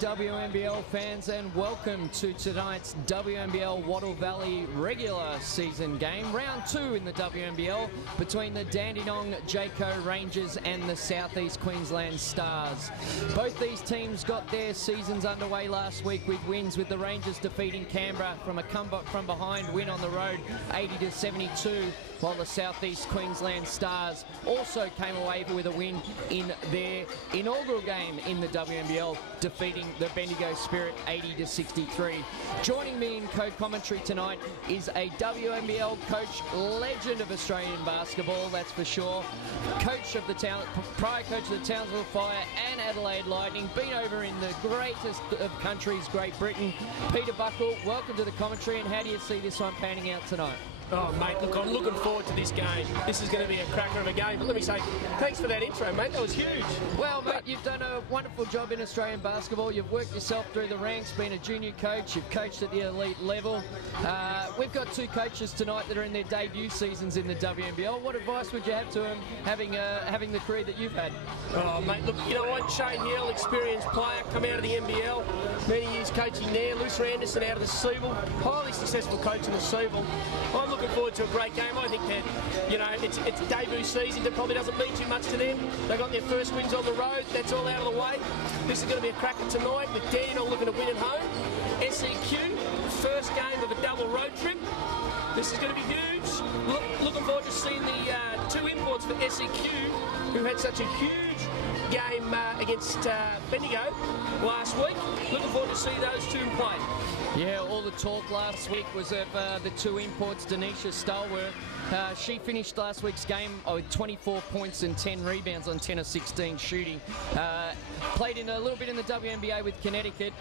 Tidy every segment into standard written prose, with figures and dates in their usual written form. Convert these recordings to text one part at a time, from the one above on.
WNBL fans, and welcome to tonight's WNBL Wattle Valley regular season game, round 2 in the WNBL between the Dandenong Jayco Rangers and the Southeast Queensland Stars. Both these teams got their seasons underway last week with wins, with the Rangers defeating Canberra from a come from behind win on the road 80-72, while the Southeast Queensland Stars also came away with a win in their inaugural game in the WNBL, defeating the Bendigo Spirit 80-63. Joining me in co-commentary tonight is a WNBL coach, legend of Australian basketball, that's for sure. Coach of the town, prior coach of the Townsville Fire and Adelaide Lightning, been over in the greatest of countries, Great Britain. Peter Buckle, welcome to the commentary, and how do you see this one panning out tonight? Oh, mate, look, I'm looking forward to this game. This is going to be a cracker of a game. But let me say, thanks for that intro, mate. That was huge. Well, mate, you've done a wonderful job in Australian basketball. You've worked yourself through the ranks, been a junior coach. You've coached at the elite level. We've got two coaches tonight that are in their debut seasons in the WNBL. What advice would you have to them, having the career that you've had? Oh, mate, look, you know what? Shane Hill, experienced player, come out of the NBL, many years coaching there. Lucia Anderson out of the Seaval, highly successful coach in the Seaval. I'm looking forward to a great game. I think that, you know, it's a debut season that probably doesn't mean too much to them. They got their first wins on the road. That's all out of the way. This is going to be a cracker tonight with Dandenong looking to win at home. SEQ, first game of a double road trip. This is going to be huge. Looking forward to seeing the two imports for SEQ, who had such a huge game against Bendigo last week. Looking forward to see those two in play. Yeah, all the talk last week was of the two imports, Denisha Stallworth. She finished last week's game with 24 points and 10 rebounds on 10 of 16 shooting. Played in a little bit in the WNBA with Connecticut.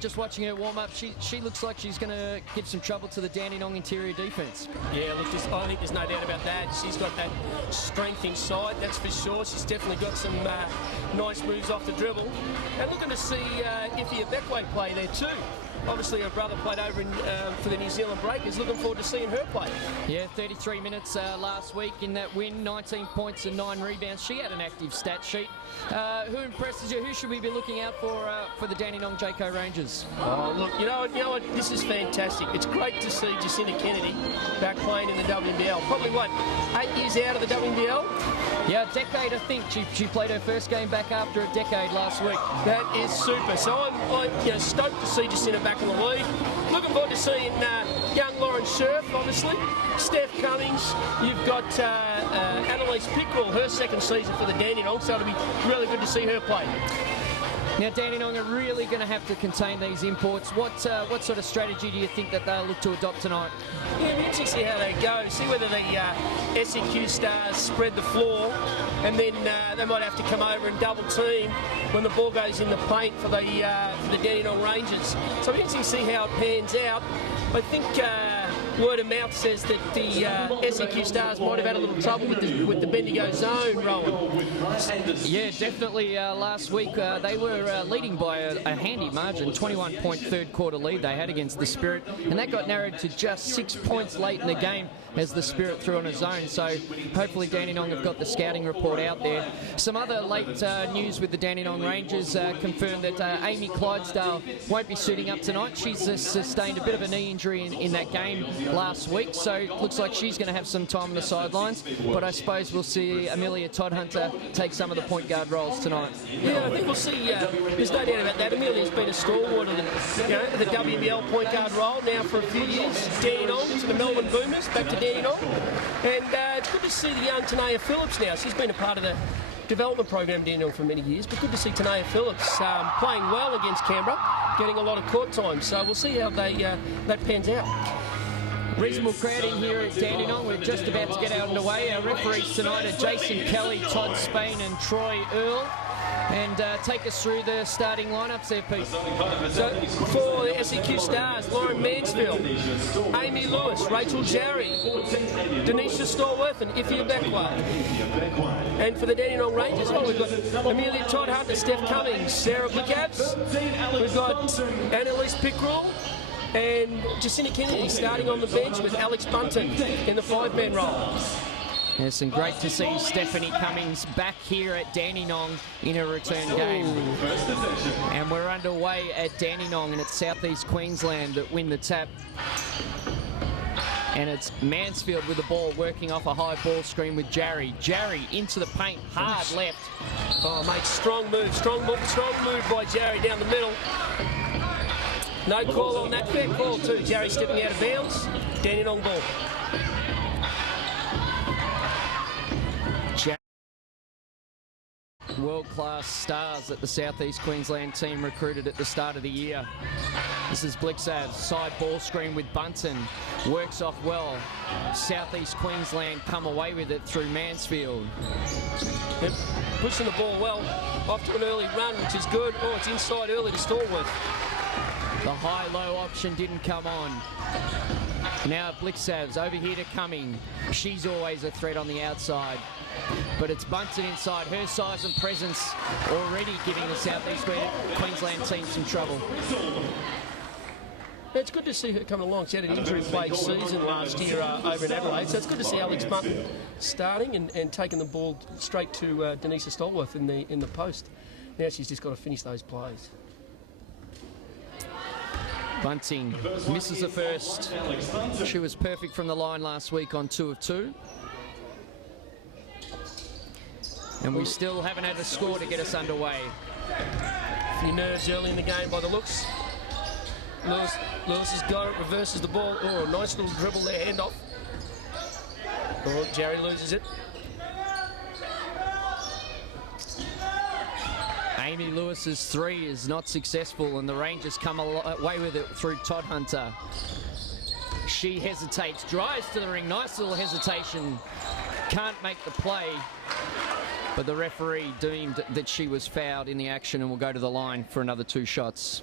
Just watching her warm up, she looks like she's going to give some trouble to the Dandenong interior defence. Yeah, look, I think there's no doubt about that. She's got that strength inside, that's for sure. She's definitely got some nice moves off the dribble. And looking to see Ify Abekwe play there too. Obviously, her brother played over for the New Zealand Breakers. Looking forward to seeing her play. Yeah, 33 minutes last week in that win, 19 points and 9 rebounds. She had an active stat sheet. Who impresses you? Who should we be looking out for the Dandenong Jayco Rangers? Oh, look, you know what? This is fantastic. It's great to see Jacinta Kennedy back playing in the WNBL. Probably, 8 years out of the WNBL? Yeah, a decade, I think. She played her first game back after a decade last week. That is super. So I'm stoked to see Jacinta back in the league. Looking forward to seeing young Lauren Scherf, obviously. Steph Cummings. You've got Annalise Pickrell, her second season for the Dandenong, so it'll be really good to see her play. Now, Dandenong are really going to have to contain these imports. What sort of strategy do you think that they'll look to adopt tonight? Yeah, it'll be interesting to see how they go. See whether the SEQ Stars spread the floor, and then they might have to come over and double team when the ball goes in the paint for the Dandenong Rangers. So it'll be interesting to see how it pans out. I think word of mouth says that the SEQ Stars might have had a little trouble with the Bendigo zone rolling. Yeah, definitely. Last week they were leading by a handy margin, 21-point third quarter lead they had against the Spirit, and that got narrowed to just 6 points late in the game as the Spirit threw on a zone. So hopefully Dandenong have got the scouting report out there. Some other late news with the Dandenong Rangers confirmed that Amy Clydesdale won't be suiting up tonight. She's sustained a bit of a knee injury in that game last week, so it looks like she's going to have some time on the sidelines, but I suppose we'll see Amelia Todd-Hunter take some of the point guard roles tonight. Yeah, I think we'll see, there's no doubt about that. Amelia's been a stalwart of the WNBL point guard role now for a few years. Dandenong to the Melbourne Boomers, back to Dandenong, and it's good to see the young Tanea Phillips now. She's been a part of the development program Dandenong for many years, but good to see Tanea Phillips playing well against Canberra, getting a lot of court time, so we'll see how that pans out. Reasonable crowding here at Dandenong. We're just about to get out underway. Our referees tonight are Jason Kelly, Todd Spain and Troy Earl. And take us through the starting lineups there, Pete. So for the SEQ Stars, Lauren Mansfield, Amy Lewis, Rachel Jarry, Denisha Stallworth and Ify Abekwe. And for the Dandenong Rangers, we've got Amelia Todd-Hunter, Steph Cummings, Sarah Blickabs. We've got Annalise Pickrell and Jacinta Kennedy starting on the bench with Alex Bunton in the 5-man role. Yes, and great to see Stephanie Cummings back here at Dandenong in a return game. And we're underway at Dandenong, and it's Southeast Queensland that win the tap. And it's Mansfield with the ball, working off a high ball screen with Jarry. Jarry into the paint, hard left. Oh, mate, strong move by Jarry down the middle. No call on that, fair call too. Jarry stepping out of bounds, Dandenong ball. World-class stars that the Southeast Queensland team recruited at the start of the year. This is Blixav's side ball screen with Bunton. Works off well. Southeast Queensland come away with it through Mansfield. Yep. Pushing the ball well. Off to an early run, which is good. Oh, it's inside early to Stallworth. The high-low option didn't come on. Now Blixav's over here to Cumming. She's always a threat on the outside. But it's Bunton inside. Her size and presence already giving the Southeast Queensland team some trouble. It's good to see her coming along. She had an injury-plagued season last year over in Adelaide, so it's good to see Alex Bunton starting and taking the ball straight to Denise Stallworth in the post. Now she's just got to finish those plays. Bunting misses the first. She was perfect from the line last week on 2 of 2. And we still haven't had a score to get us underway. A few nerves early in the game by the looks. Lewis has got it, reverses the ball. Oh, nice little dribble there, handoff. Oh, Jarry loses it. Amy Lewis's 3 is not successful, and the Rangers come away with it through Todd Hunter. She hesitates, drives to the ring, nice little hesitation. Can't make the play, but the referee deemed that she was fouled in the action and will go to the line for another 2 shots.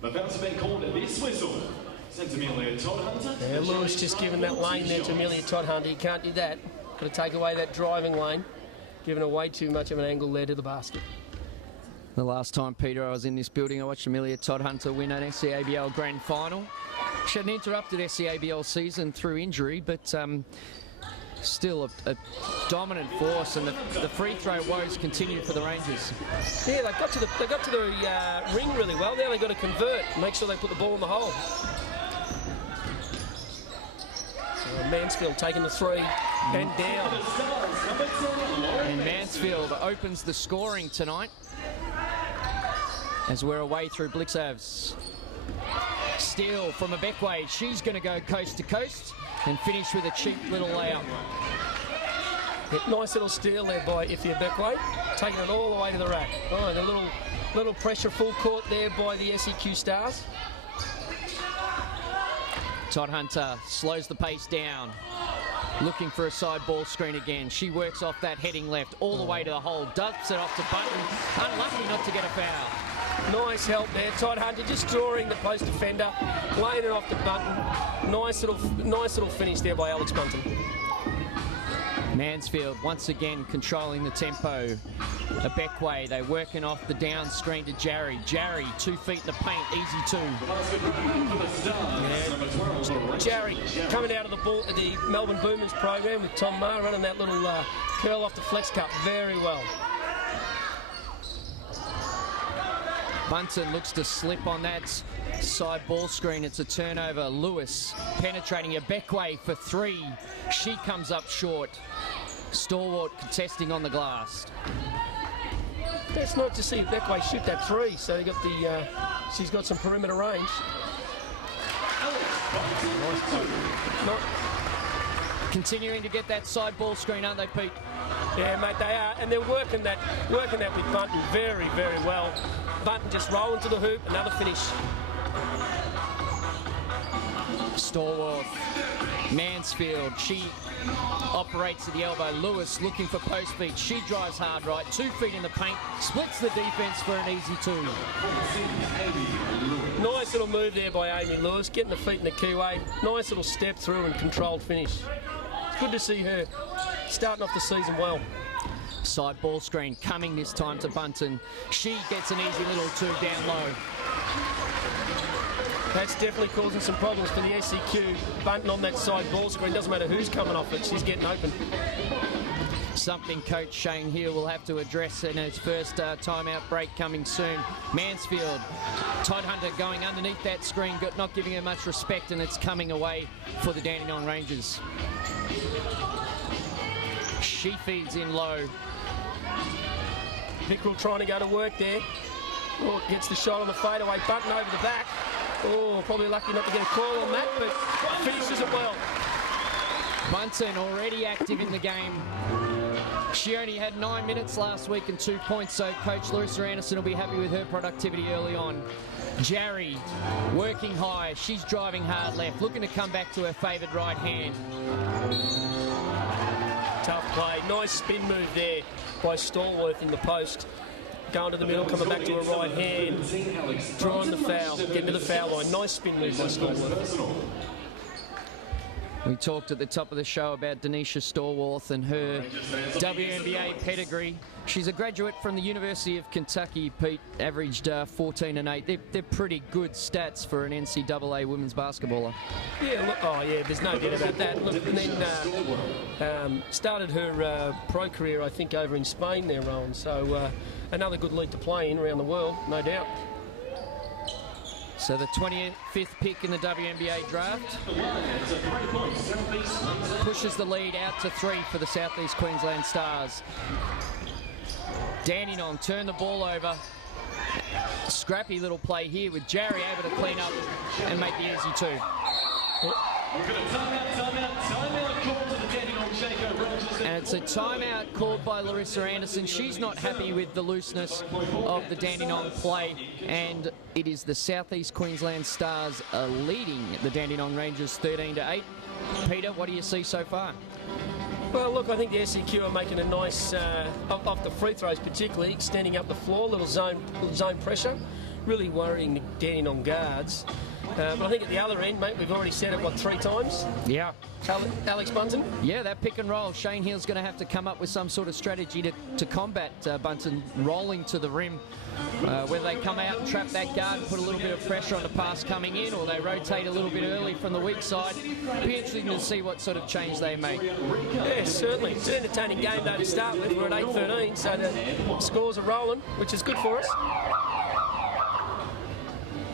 The fouls have been called at this whistle. Sent to Amelia Todd Hunter. Yeah, Lewis just giving that lane there to Amelia Todd Hunter. You can't do that. Got to take away that driving lane. Giving away too much of an angle there to the basket. The last time, Peter, I was in this building, I watched Amelia Todd Hunter win an SCABL Grand Final. She had an interrupted SCABL season through injury, but still a dominant force, and the free throw woes continue for the Rangers. Yeah, they got to the ring really well. Now they've got to convert, make sure they put the ball in the hole. So Mansfield taking the 3 and down. And Mansfield opens the scoring tonight as we're away through Blixavs. Steal from Abekwe. She's going to go coast to coast and finish with a cheap little layup. Nice little steal there by Iffy Abekwe, taking it all the way to the rack. Oh, and a little pressure full court there by the SEQ Stars. Todd Hunter slows the pace down, looking for a side ball screen again. She works off that heading left all the way to the hole, dumps it off to Bunton. Unlucky not to get a foul. Nice help there. Todd Hunter just drawing the post defender, laying it off to Bunton. Nice little finish there by Alex Bunton. Mansfield once again controlling the tempo. Abekwe, they're working off the down screen to Jarry. Jarry, 2 feet in the paint, easy 2. Yeah. Jarry coming out of the Melbourne Boomers program with Tom Maher running that little curl off the flex cut very well. Bunton looks to slip on that side ball screen. It's a turnover. Lewis penetrating Abekwe for 3. She comes up short. Stalwart contesting on the glass. That's not to see Abekwe shoot that 3. So you got she's got some perimeter range. Continuing to get that side ball screen, aren't they, Pete? Yeah, mate, they are, and they're working that with Bunton very, very well. Bunton just rolling to the hoop, another finish. Stallworth, Mansfield, she operates at the elbow. Lewis looking for post feet. She drives hard right, 2 feet in the paint, splits the defense for an easy 2. Nice little move there by Amy Lewis, getting the feet in the keyway. Nice little step through and controlled finish. It's good to see her starting off the season well. Side ball screen coming this time to Bunton. She gets an easy little 2 down low. That's definitely causing some problems for the SEQ. Bunting on that side ball screen. Doesn't matter who's coming off it. She's getting open. Something Coach Shane Hill will have to address in his first timeout break coming soon. Mansfield, Todd Hunter going underneath that screen, not giving her much respect, and it's coming away for the Dandenong Rangers. She feeds in low. Pickerel trying to go to work there. Oh, gets the shot on the fadeaway. Bunting over the back. Oh, probably lucky not to get a call on that, but finishes it well. Bunting already active in the game. She only had 9 minutes last week and 2 points, so Coach Larissa Anderson will be happy with her productivity early on. Jarry working high. She's driving hard left, looking to come back to her favoured right hand. Tough play. Nice spin move there by Stallworth in the post. Going to the middle, coming back to her right hand. Drawing the foul, getting to the foul line. Nice spin move by Stallworth. We talked at the top of the show about Denisha Stallworth and her WNBA pedigree. She's a graduate from the University of Kentucky, Pete, averaged 14 and 8. They're pretty good stats for an NCAA women's basketballer. Yeah, look, oh yeah, there's no doubt about that. Look, and then started her pro career, I think, over in Spain there, Rowan. So another good league to play in around the world, no doubt. So the 25th pick in the WNBA draft pushes the lead out to 3 for the South East Queensland Stars. Dandenong turn the ball over. Scrappy little play here with Jarry able to clean up and make the easy 2. And it's a timeout called by Larissa Anderson. She's not happy with the looseness of the Dandenong play, and it is the South East Queensland Stars leading the Dandenong Rangers 13-8. Peter, what do you see so far? Well, look, I think the SEQ are making a nice, off the free throws particularly, extending up the floor, little zone pressure, really worrying the Dandenong guards. But I think at the other end, mate, we've already said it, 3 times? Yeah. Alex Bunting? Yeah, that pick and roll. Shane Hill's going to have to come up with some sort of strategy to combat Bunting rolling to the rim. Whether they come out and trap that guard and put a little bit of pressure on the pass coming in, or they rotate a little bit early from the weak side. Be interesting to see what sort of change they make. Yeah, certainly. It's an entertaining game, though, to start with. We're at 8-13, so the scores are rolling, which is good for us.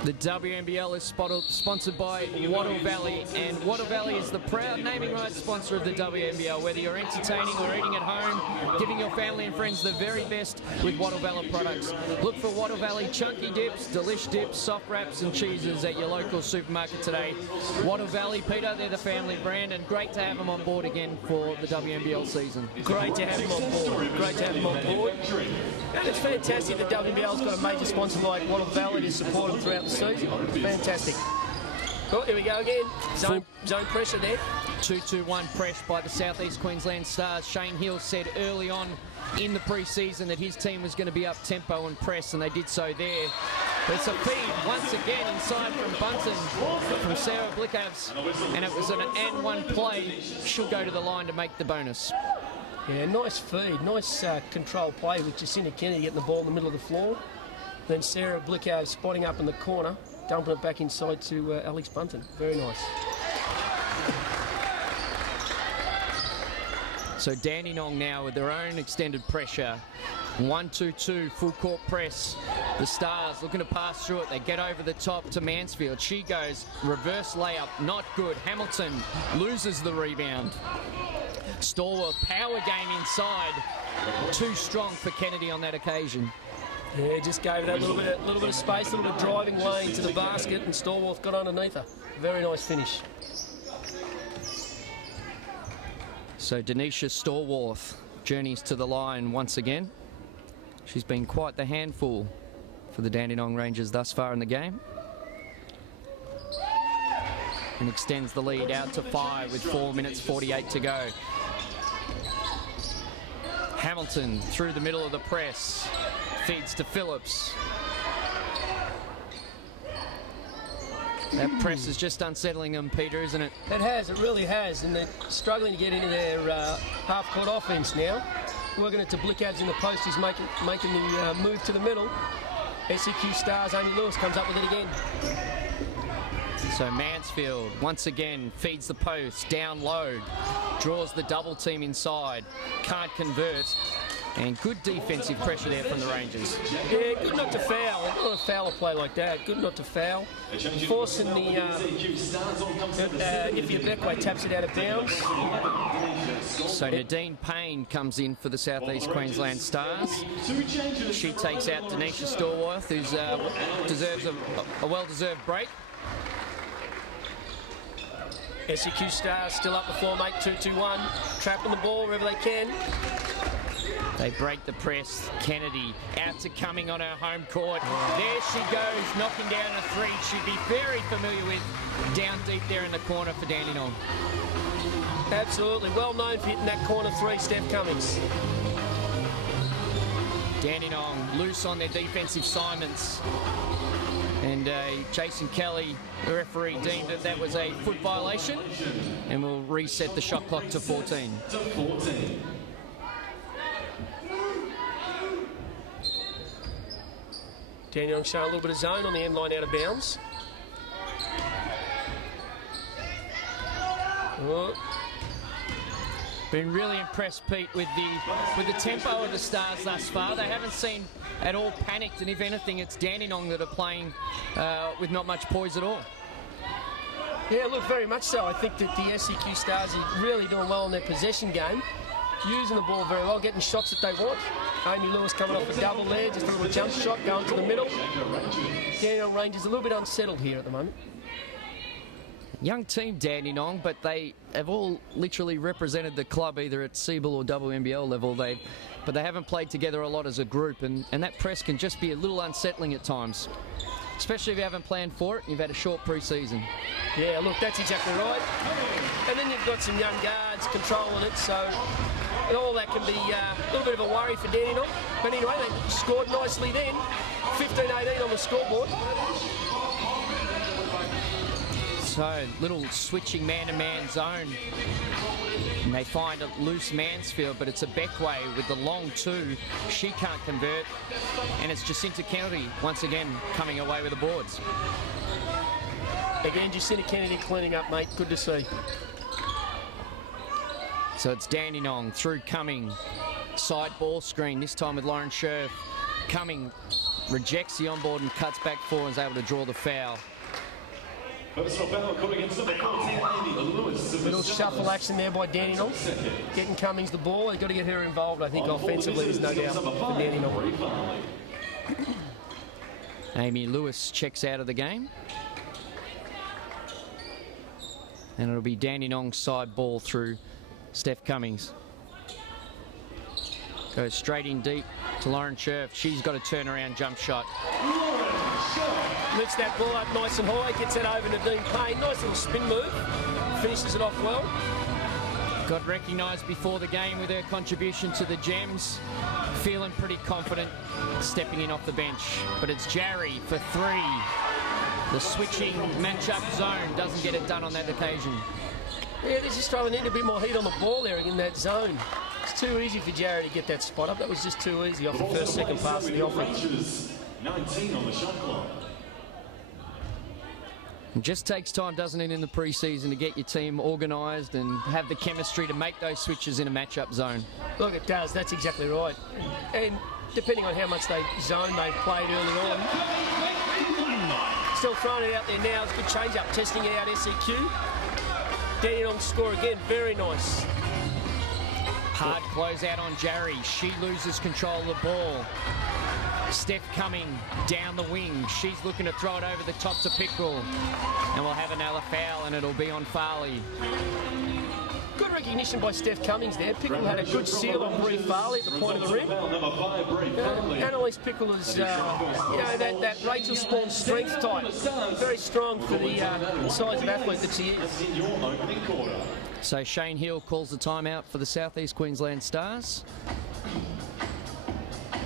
The WNBL is sponsored by Wattle Valley, and Wattle Valley is the proud naming rights sponsor of the WNBL. Whether you're entertaining or eating at home, giving your family and friends the very best with Wattle Valley products. Look for Wattle Valley chunky dips, delish dips, soft wraps and cheeses at your local supermarket today. Wattle Valley, Peter, they're the family brand, and great to have them on board again for the WNBL season. Great to have them on board. Great to have them on board. And it's fantastic that WNBL's got a major sponsor like Wattle Valley to support them throughout the season. Fantastic. Oh, here we go again. Zone pressure there. 2-2-1 press by the South East Queensland Stars. Shane Hill said early on in the pre-season that his team was going to be up tempo and press, and they did so there. But it's a feed once again inside from Bunting from Sarah Blickavs, and it was an and one play. She'll go to the line to make the bonus. Yeah, nice feed, nice control play with Jacinta Kennedy getting the ball in the middle of the floor. Then Sarah Blickow spotting up in the corner, dumping it back inside to Alex Bunting. Very nice. So Dandenong now with their own extended pressure. 1-2-2 full court press. The Stars looking to pass through it. They get over the top to Mansfield. She goes reverse layup, not good. Hamilton loses the rebound. Stallworth power game inside. Too strong for Kennedy on that occasion. Yeah, just gave that little bit of space, a little bit of driving lane to the basket, and Stallworth got underneath her. Very nice finish. So Denisha Stallworth journeys to the line once again. She's been quite the handful for the Dandenong Rangers thus far in the game. And extends the lead out to 5 with 4 minutes 48 to go. Hamilton through the middle of the press. Feeds to Phillips. That press is just unsettling them, Peter, isn't it? It has, it really has, and they're struggling to get into their half-court offense now. Working it to Blickabs in the post, he's making the move to the middle. SEQ Stars, Amy Lewis comes up with it again. So Mansfield once again feeds the post, down low, draws the double team inside, can't convert, and good defensive pressure there from the Rangers. Yeah, good not to foul. Not a foul play like that. Good not to foul. Forcing the if your backway taps it out of bounds. So Nadine Payne comes in for the South East Queensland Stars. She takes out Denisha Storworth, who deserves a well-deserved break. SEQ Stars still up the floor, mate. 2-2-1. Trapping the ball wherever they can. They break the press. Kennedy out to Cumming on her home court. There she goes, knocking down a three. She'd be very familiar with down deep there in the corner for Dandenong. Absolutely. Well known for hitting that corner three, Steph Cummings. Dandenong loose on their defensive assignments. And Jason Kelly, the referee, deemed that was a foot violation and will reset the shot clock to 14. Dandenong showing a little bit of zone on the end line out of bounds. Oh. Been really impressed, Pete, with the tempo of the Stars thus far. They haven't seemed at all panicked, and if anything, it's Dandenong that are playing with not much poise at all. Yeah, look, very much so. I think that the SEQ Stars are really doing well in their possession game, using the ball very well, getting shots that they want. Amy Lewis coming off a double there, just a little jump shot going to the middle. Dandenong Rangers a little bit unsettled here at the moment. Young team, Dandenong, but they have all literally represented the club either at CBL or WNBL level. But they haven't played together a lot as a group, and that press can just be a little unsettling at times, especially if you haven't planned for it and you've had a short pre-season. Yeah, look, that's exactly right. And then you've got some young guards controlling it, so all that can be a little bit of a worry for Dandenong. But anyway, they scored nicely then. 15-18 on the scoreboard. So, little switching man-to-man zone. And they find a loose Mansfield, but it's a Beckway with the long two. She can't convert. And it's Jacinta Kennedy, once again, coming away with the boards. Again, Jacinta Kennedy cleaning up, mate. Good to see. So it's Dandenong through Cumming. Side ball screen, this time with Lauren Scherf. Cumming rejects the onboard and cuts back forward and is able to draw the foul. Little shuffle action there by Dandenong. Getting Cummings the ball. They've got to get her involved, I think, offensively. There's no doubt for Dandenong. Amy Lewis checks out of the game. And it'll be Dandenong's side ball through Steph Cummings. Goes straight in deep to Lauren Scherf. She's got a turnaround jump shot. Lifts that ball up nice and high, gets it over to Nadine Payne. Nice little spin move. Finishes it off well. Got recognised before the game with her contribution to the Gems. Feeling pretty confident stepping in off the bench. But it's Jarry for three. The switching match-up zone doesn't get it done on that occasion. Yeah, they're just throwing in a bit more heat on the ball there in that zone. It's too easy for Jarry to get that spot up. That was just too easy off the first, second pass of the offense. 19 on the shot clock. It just takes time, doesn't it, in the pre-season to get your team organised and have the chemistry to make those switches in a match-up zone. Look, it does. That's exactly right. And depending on how much zone they've played early on, still throwing it out there now. It's a good change-up, testing out SEQ. Dandenong score again. Very nice. Hard close out on Jarry. She loses control of the ball. Steph Cumming down the wing. She's looking to throw it over the top to Pickrell. And we'll have another foul, and it'll be on Farley. Good recognition by Steph Cummings there. Pickrell had a good seal on Brie Farley at the point of the rim. Annalise Pickrell is, that Rachel Spawn strength type. Very strong for the size of athlete that she is. So Shane Hill calls the timeout for the South East Queensland Stars.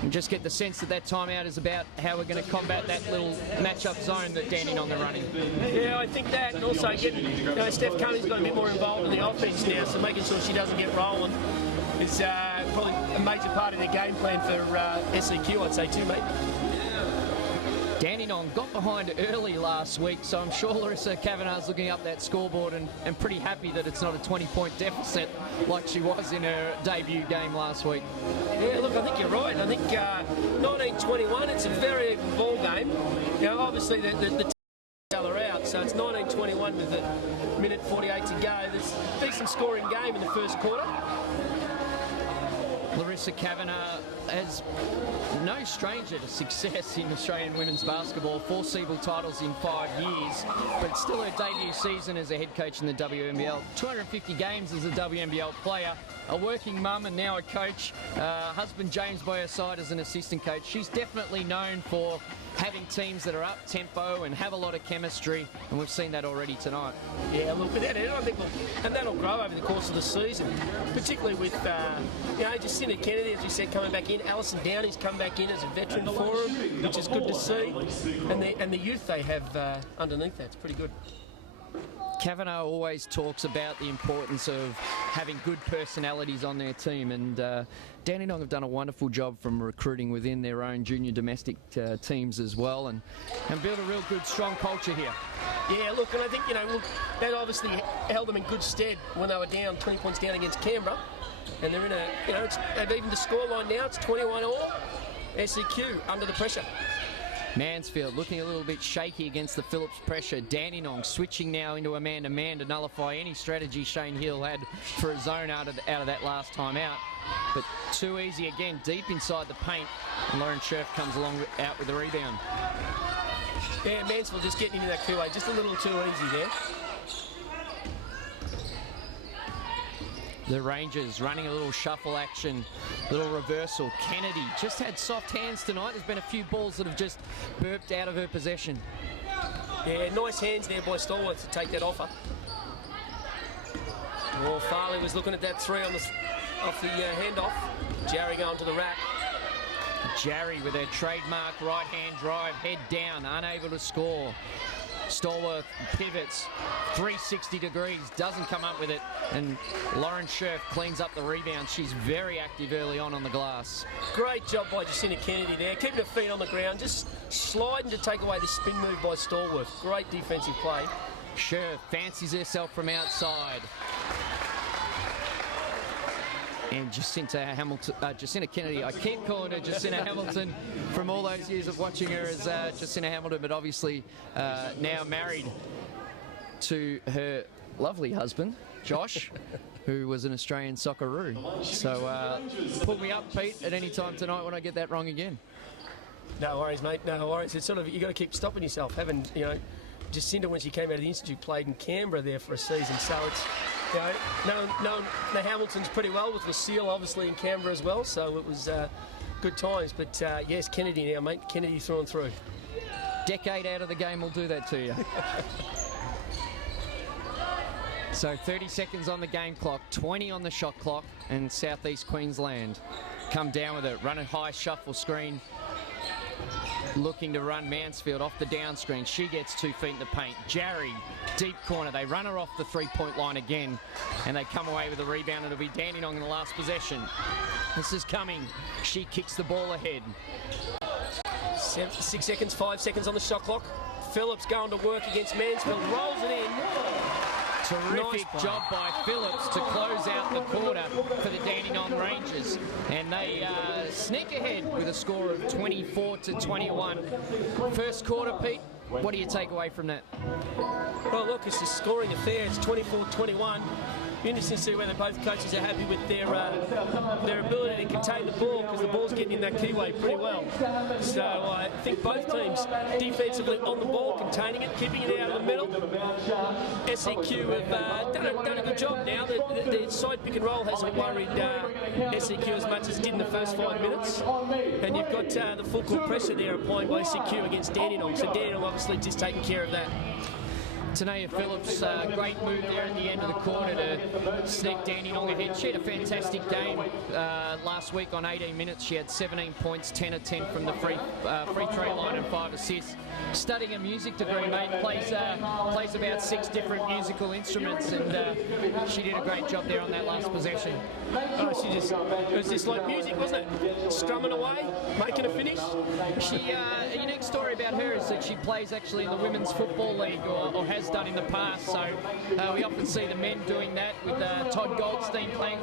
And just get the sense that timeout is about how we're going to combat that little match-up zone that Dandenong are running. Yeah, I think that, and also getting, Steph Cummings got a bit more involved in the offense now, so making sure she doesn't get rolling is probably a major part of their game plan for SEQ, I'd say too, mate. Dandenong got behind early last week, so I'm sure Larissa Kavanagh's looking up that scoreboard and pretty happy that it's not a 20-point deficit like she was in her debut game last week. Yeah, look, I think you're right. I think 19-21, it's a very even ball game. You know, obviously the teams are out, so it's 19-21 with a minute 48 to go. There's a decent scoring game in the first quarter. Larissa Kavanagh is no stranger to success in Australian women's basketball. 4 Seabull titles in 5 years, but it's still her debut season as a head coach in the WNBL. 250 games as a WNBL player, a working mum and now a coach. Husband James by her side as an assistant coach. She's definitely known for having teams that are up tempo and have a lot of chemistry, and we've seen that already tonight. Yeah, look, without it, I think, and that'll grow over the course of the season, particularly with, you know, Jacinta Kennedy, as you said, coming back in. Alison Downey's come back in as a veteran for them, which is good to see, and the youth they have underneath that's pretty good. Kavanagh always talks about the importance of having good personalities on their team, and Dandenong have done a wonderful job from recruiting within their own junior domestic teams as well, and build a real good, strong culture here. Yeah, look, and I think, you know, look, that obviously held them in good stead when they were down 20 points down against Canberra, and they're in a, you know, they've evened the scoreline now. It's 21-all. SEQ under the pressure. Mansfield looking a little bit shaky against the Phillips pressure. Dandenong switching now into a man-to-man to nullify any strategy Shane Hill had for a zone out of that last time out. But too easy again, deep inside the paint. And Lauren Scherf comes along out with the rebound. Yeah, Mansfield just getting into that two-way, just a little too easy there. The Rangers running a little shuffle action, little reversal. Kennedy just had soft hands tonight. There's been a few balls that have just burped out of her possession. Yeah, nice hands there by Stallworth to take that offer. Well, Farley was looking at that three on off the handoff. Jarry going to the rack. Jarry with her trademark right-hand drive, head down, unable to score. Stallworth pivots 360 degrees, doesn't come up with it, and Lauren Scherf cleans up the rebound. She's very active early on the glass. Great job by Jacinta Kennedy there, keeping her feet on the ground, just sliding to take away the spin move by Stallworth. Great defensive play. Scherf fancies herself from outside. And Jacinta Kennedy, I keep calling her Jacinta Hamilton from all those years of watching her as Jacinta Hamilton, but obviously now married to her lovely husband, Josh, who was an Australian Socceroo. So pull me up, Pete, at any time tonight when I get that wrong again. No worries, mate, no worries. It's sort of, you got to keep stopping yourself. Having, you know, Jacinta, when she came out of the Institute, played in Canberra there for a season, so it's, you know, the Hamiltons pretty well with Lucille obviously in Canberra as well, so it was good times. But yes, Kennedy now, mate. Kennedy through and through. Decade out of the game will do that to you. So 30 seconds on the game clock, 20 on the shot clock, and South East Queensland come down with it. Run a high shuffle screen. Looking to run Mansfield off the down screen. She gets 2 feet in the paint. Jarry, deep corner. They run her off the three-point line again, and they come away with a rebound. It'll be Dandenong in the last possession. This is coming. She kicks the ball ahead. 6 seconds, 5 seconds on the shot clock. Phillips going to work against Mansfield. Rolls it in. Terrific job by Phillips to close out the quarter for the Dandenong Rangers, and they sneak ahead with a score of 24-21. First quarter, Pete, what do you take away from that? Well, look, it's a scoring affair. It's 24-21. Interesting to see whether both coaches are happy with their ability to contain the ball, because the ball's getting in that keyway pretty well. So I think both teams defensively on the ball, containing it, keeping it out of the middle. SEQ have done a good job now. The side pick and roll hasn't worried SEQ as much as it did in the first 5 minutes. And you've got the full court pressure there applying by SEQ against Dandenong. So Dandenong obviously just taking care of that. Tanea Phillips, great move there at the end of the quarter to sneak Dandenong ahead. She had a fantastic game last week on 18 minutes. She had 17 points, 10 of 10 from the free throw line and 5 assists. Studying a music degree, mate, plays about 6 different musical instruments, and she did a great job there on that last possession. Oh, it was just like music, wasn't it? Strumming away, making a finish. A unique story about her is that she plays actually in the Women's Football League, or has done in the past. So we often see the men doing that with Todd Goldstein playing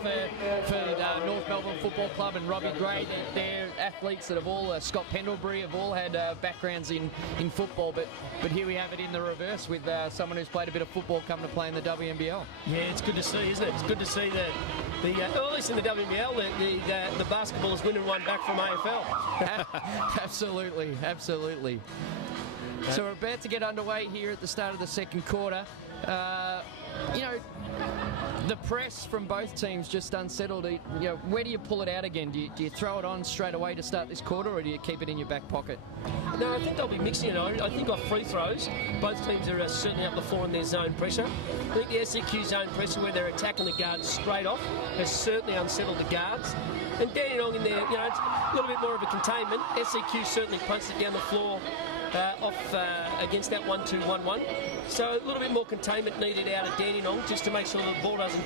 for North Melbourne Football Club and Robbie Gray. They're athletes that have all, Scott Pendlebury, have all had backgrounds in football, but here we have it in the reverse with someone who's played a bit of football coming to play in the WNBL. Yeah, it's good to see, isn't it? It's good to see that at least in the WNBL, the basketball is winning one back from AFL. Absolutely, absolutely. So we're about to get underway here at the start of the second quarter. The press from both teams just unsettled. Where do you pull it out again? Do you throw it on straight away to start this quarter, or do you keep it in your back pocket? No, I think they'll be mixing it. I think off free throws, both teams are certainly up the floor in their zone pressure. I think the SEQ zone pressure, where they're attacking the guards straight off, has certainly unsettled the guards. And Dandenong in there, it's a little bit more of a containment. SEQ certainly punched it down the floor against that 1-2-1-1. So a little bit more containment needed out of Dandenong just to make sure the ball doesn't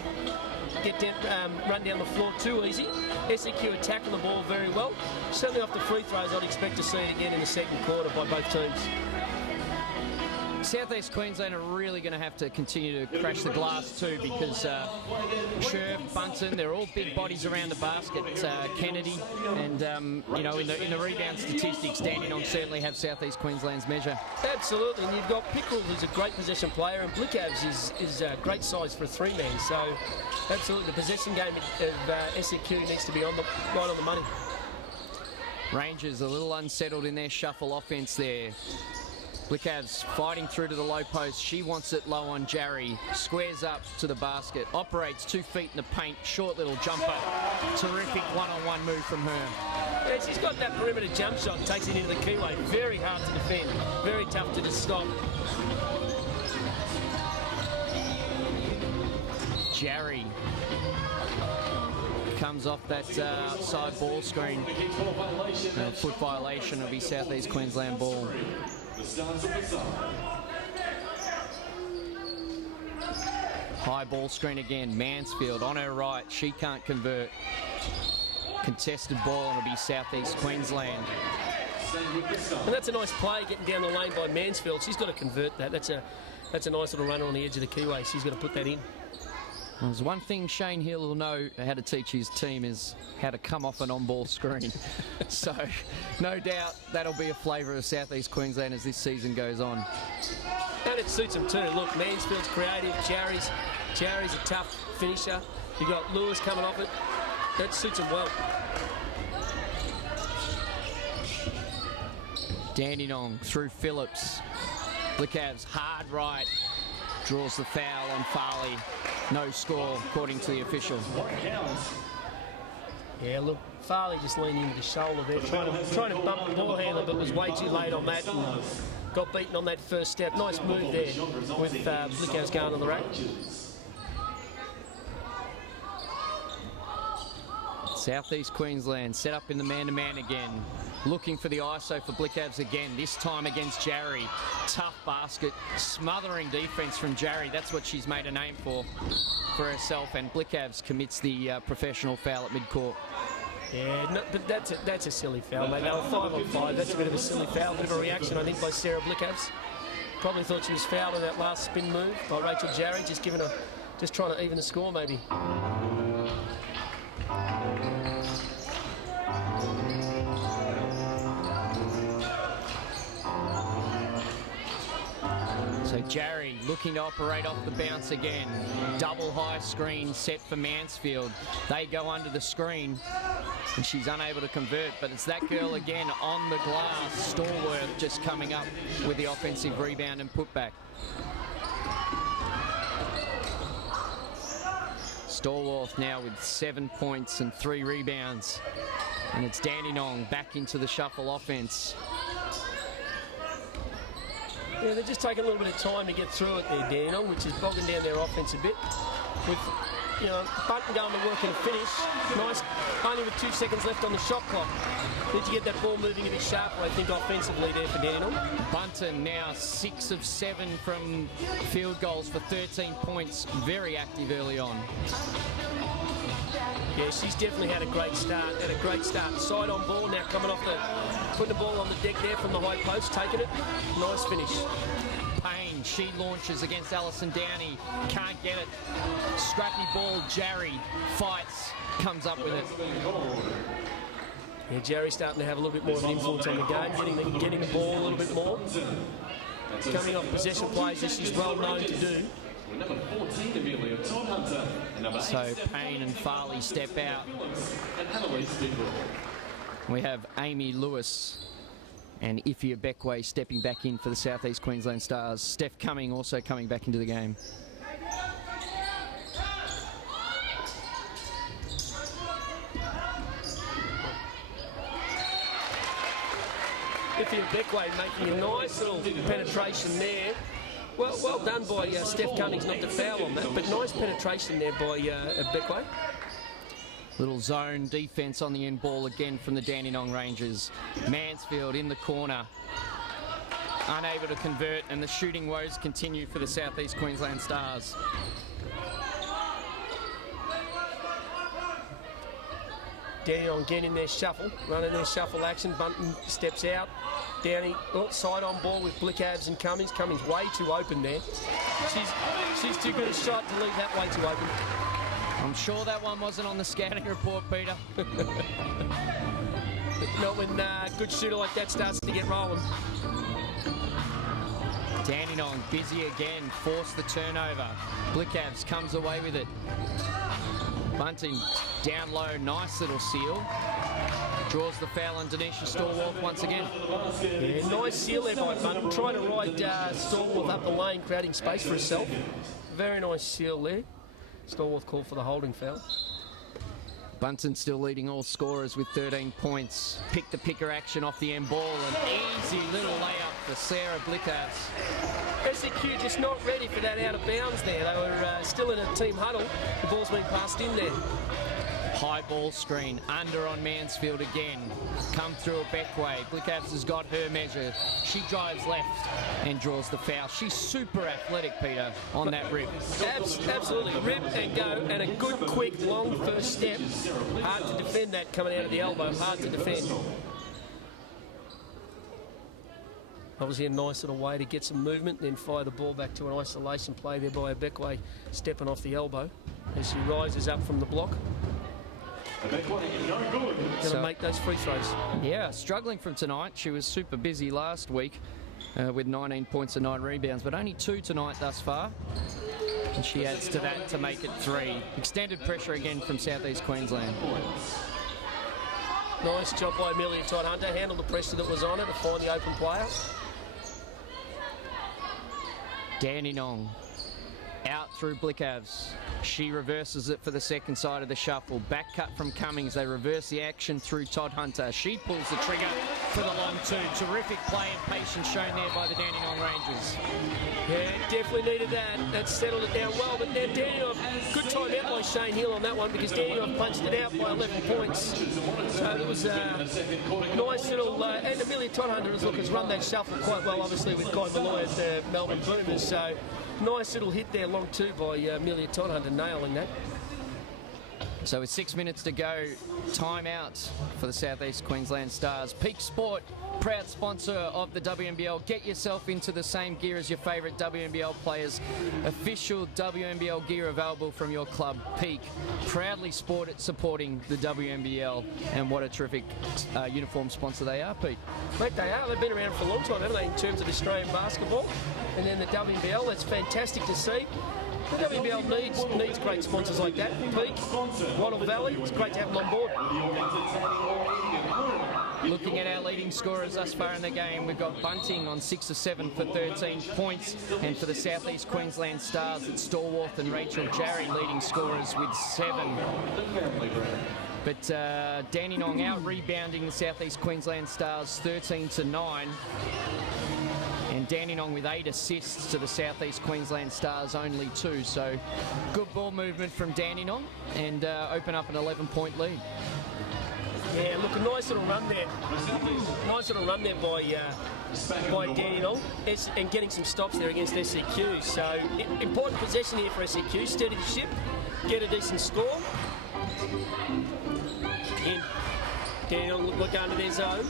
run down the floor too easy. SEQ attacking the ball very well. Certainly off the free throws, I'd expect to see it again in the second quarter by both teams. South East Queensland are really going to have to continue to crash the glass too, because Scherf, Bunton, they're all big bodies around the basket. Kennedy, and in the rebound statistics, Dandenong certainly have South East Queensland's measure. Absolutely, and you've got Pickrell, who's a great possession player, and Blickavs is a great size for a 3-man. So absolutely, the possession game of SEQ needs to be right on the money. Rangers a little unsettled in their shuffle offense there. Blickavs fighting through to the low post. She wants it low on Jarry. Squares up to the basket. Operates 2 feet in the paint. Short little jumper. Terrific one-on-one move from her. Yeah, she's got that perimeter jump shot and takes it into the keyway. Very hard to defend. Very tough to just stop. Jarry comes off that side ball screen. Foot violation will be South East Queensland ball. High ball screen again. Mansfield on her right. She can't convert. Contested ball, and it'll be South East Queensland. And that's a nice play getting down the lane by Mansfield. She's got to convert that. That's a nice little runner on the edge of the keyway. She's got to put that in. There's one thing Shane Hill will know how to teach his team is how to come off an on-ball screen. So, no doubt that'll be a flavour of South East Queensland as this season goes on. And it suits them too. Look, Mansfield's creative. Jarry's a tough finisher. You've got Lewis coming off it. That suits them well. Dandenong through Phillips. Blickavs hard right. Draws the foul on Farley. No score, according to the official. Yeah, look, Farley just leaned into the shoulder there, trying to bump the ball handler, but was way too late on that. And got beaten on that first step. Nice move there with Blickavs going on the rack. South East Queensland set up in the man-to-man again. Looking for the ISO for Blickavs again, this time against Jarry. Tough basket, smothering defence from Jarry. That's what she's made a name for herself, and Blickavs commits the professional foul at midcourt. Yeah, no, but that's a silly foul, mate. They were 5 on 5. That's a bit of a silly foul, bit of a reaction, I think, by Sarah Blickavs. Probably thought she was fouled in that last spin move by Rachel Jarry, just trying to even the score, maybe. So Jarry looking to operate off the bounce again. Double high screen set for Mansfield. They go under the screen and she's unable to convert, but it's that girl again on the glass. Stallworth just coming up with the offensive rebound and putback. Stallworth now with 7 points and 3 rebounds. And it's Dandenong back into the shuffle offense. Yeah, they're just taking a little bit of time to get through it there, Dandenong, which is bogging down their offense a bit. With, you know, Bunton going to work and a finish. Nice, only with 2 seconds left on the shot clock. Need to get that ball moving a bit sharper, I think, offensively there for Dandenong. Bunton now 6 of 7 from field goals for 13 points. Very active early on. Yeah, she's definitely had a great start. Side on ball now, coming off putting the ball on the deck there from the high post, taking it. Nice finish. Payne, she launches against Alison Downey. Can't get it. Scrappy ball, Jarry fights, comes up with it. Yeah, Jerry's starting to have a little bit more of an influence on the game, getting the ball a little bit more. Coming off possession plays, as she's well known to do. So Payne and Farley step out. We have Amy Lewis and Ifia Beckway stepping back in for the South East Queensland Stars. Steph Cumming also coming back into the game. Ifia Beckway making a nice little penetration there. Well done by Steph Cummings not to foul on that, but nice penetration there by Beckway. Little zone defence on the end ball again from the Dandenong Rangers. Mansfield in the corner, unable to convert, and the shooting woes continue for the South East Queensland Stars. Dandenong again in their shuffle, running their shuffle action. Bunton steps out. Downey, side on ball with Blickabs and Cummings. Cummings way too open there. She's too good a shot to leave that way too open. I'm sure that one wasn't on the scouting report, Peter. Not when a good shooter like that starts to get rolling. Dandenong busy again, forced the turnover. Blickabs comes away with it. Bunting down low, nice little seal. Draws the foul on Denisha Stallworth once again. Yeah, nice seal there by Bunting. Trying to ride Stallworth up the lane, creating space for herself. Very nice seal there. Stallworth called for the holding foul. Bunton still leading all scorers with 13 points. Pick the picker action off the end ball. An easy little layup for Sarah Blickabs. SEQ just not ready for that out of bounds there. They were still in a team huddle. The ball's been passed in there. High ball screen, under on Mansfield again. Come through a Beckway. Blickabs has got her measure. She drives left and draws the foul. She's super athletic, Peter, on that rip. Absolutely. Rip and go, and a good, quick, long first step. Hard to defend that coming out of the elbow. Hard to defend. Obviously a nice little way to get some movement, then fire the ball back to an isolation play there by a Beckway, stepping off the elbow as she rises up from the block. Going to make those free throws. Yeah, struggling from tonight. She was super busy last week with 19 points and 9 rebounds, but only 2 tonight thus far. And she adds to that to make it 3. Extended pressure again from South East Queensland. Nice job by Amelia Todd-Hunter. Handled the pressure that was on her to find the open player. Dandenong out through Blickabs. She reverses it for the second side of the shuffle. Back cut from Cummings. They reverse the action through Todd-Hunter. She pulls the trigger for the long 2. Terrific play and patience shown there by the Dandenong Rangers. Yeah, definitely needed that. That settled it down well. But now Dandenong, good time out by Shane Hill on that one, because Dandenong punched it out by 11 points. So it was a nice little... and Amelia Todd-Hunter has run that shuffle quite well, obviously, with Guy Malloy at the Melbourne Boomers. So nice little hit there, long 2 by Amelia Todd-Hunter, nailing that. So with 6 minutes to go, timeout for the South East Queensland Stars. Peak Sport, proud sponsor of the WNBL. Get yourself into the same gear as your favourite WNBL players. Official WNBL gear available from your club, Peak. Proudly supporting the WNBL, and what a terrific uniform sponsor they are, Pete. Mate, they are. They've been around for a long time, haven't they, in terms of Australian basketball? And then the WNBL, that's fantastic to see. The WNBL needs great sponsors like that. Peak, Wattle Valley, it's great to have them on board. Looking at our leading scorers thus far in the game, we've got Bunting on 6 of 7 for 13 points. And for the South East Queensland Stars, it's Stallworth and Rachel Jarry leading scorers with 7. But Dandenong out rebounding the South East Queensland Stars 13-9. And Dandenong with 8 assists to the South East Queensland Stars, only 2. So good ball movement from Dandenong and open up an 11-point lead. Yeah, look, a nice little run there. Nice little run there by Dandenong and getting some stops there against SEQ. So important possession here for SEQ. Steady the ship, get a decent score. Again, Dandenong look like going to their zone.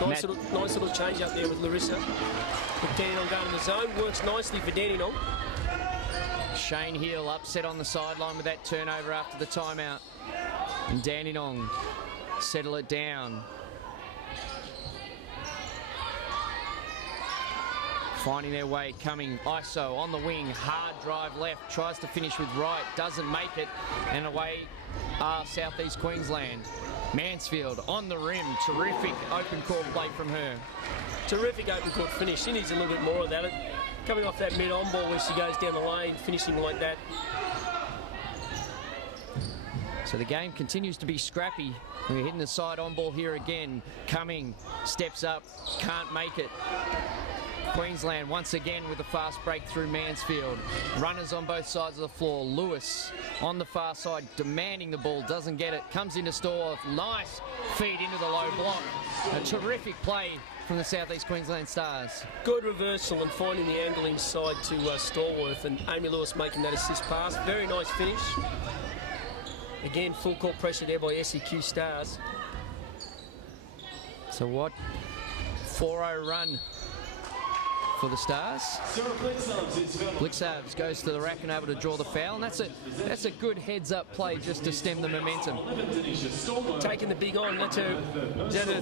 Nice little change up there with Larissa. With Dandenong going in the zone, works nicely for Dandenong. Shane Hill upset on the sideline with that turnover after the timeout. And Dandenong settle it down. Finding their way, coming ISO on the wing, hard drive left, tries to finish with right, doesn't make it, and away are South East Queensland. Mansfield on the rim, terrific open court play from her. Terrific open court finish. She needs a little bit more of that. Coming off that mid-on ball where she goes down the lane, finishing like that. So the game continues to be scrappy. We're hitting the side on ball here again. Cumming steps up, can't make it. Queensland once again with a fast break through Mansfield. Runners on both sides of the floor. Lewis on the far side demanding the ball, doesn't get it. Comes into Storworth, nice feed into the low block. A terrific play from the South East Queensland Stars. Good reversal and finding the angle inside to Storworth, and Amy Lewis making that assist pass. Very nice finish. Again, full court pressure there by SEQ Stars. So what? 4-0 run for the Stars. Blixavs goes to the rack and able to draw the foul, and that's a good heads-up play just to stem the momentum. Taking the big on, that's her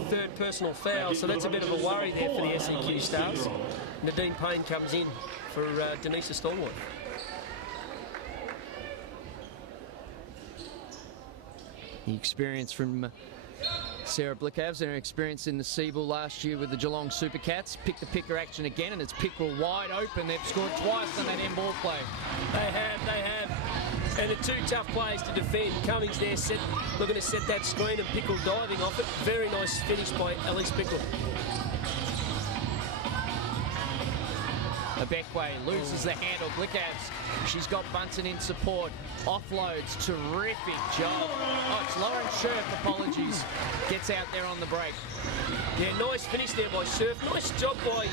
third personal foul, so that's a bit of a worry there for the SEQ Stars. Nadine Payne comes in for Denise Stormwood. The experience from Sarah Blickavs and her experience in the Seabull last year with the Geelong Supercats. Pick the picker action again, and it's Pickrell wide open. They've scored twice on that end ball play. They have. And the two tough players to defend. Cummings there looking to set that screen, and Pickrell diving off it. Very nice finish by Elise Pickrell. Abekwe loses the handle. Blickavs, she's got Bunsen in support. Offloads, terrific job. Oh, it's Lauren Scherf, apologies. Gets out there on the break. Yeah, nice finish there by Scherf. Nice job by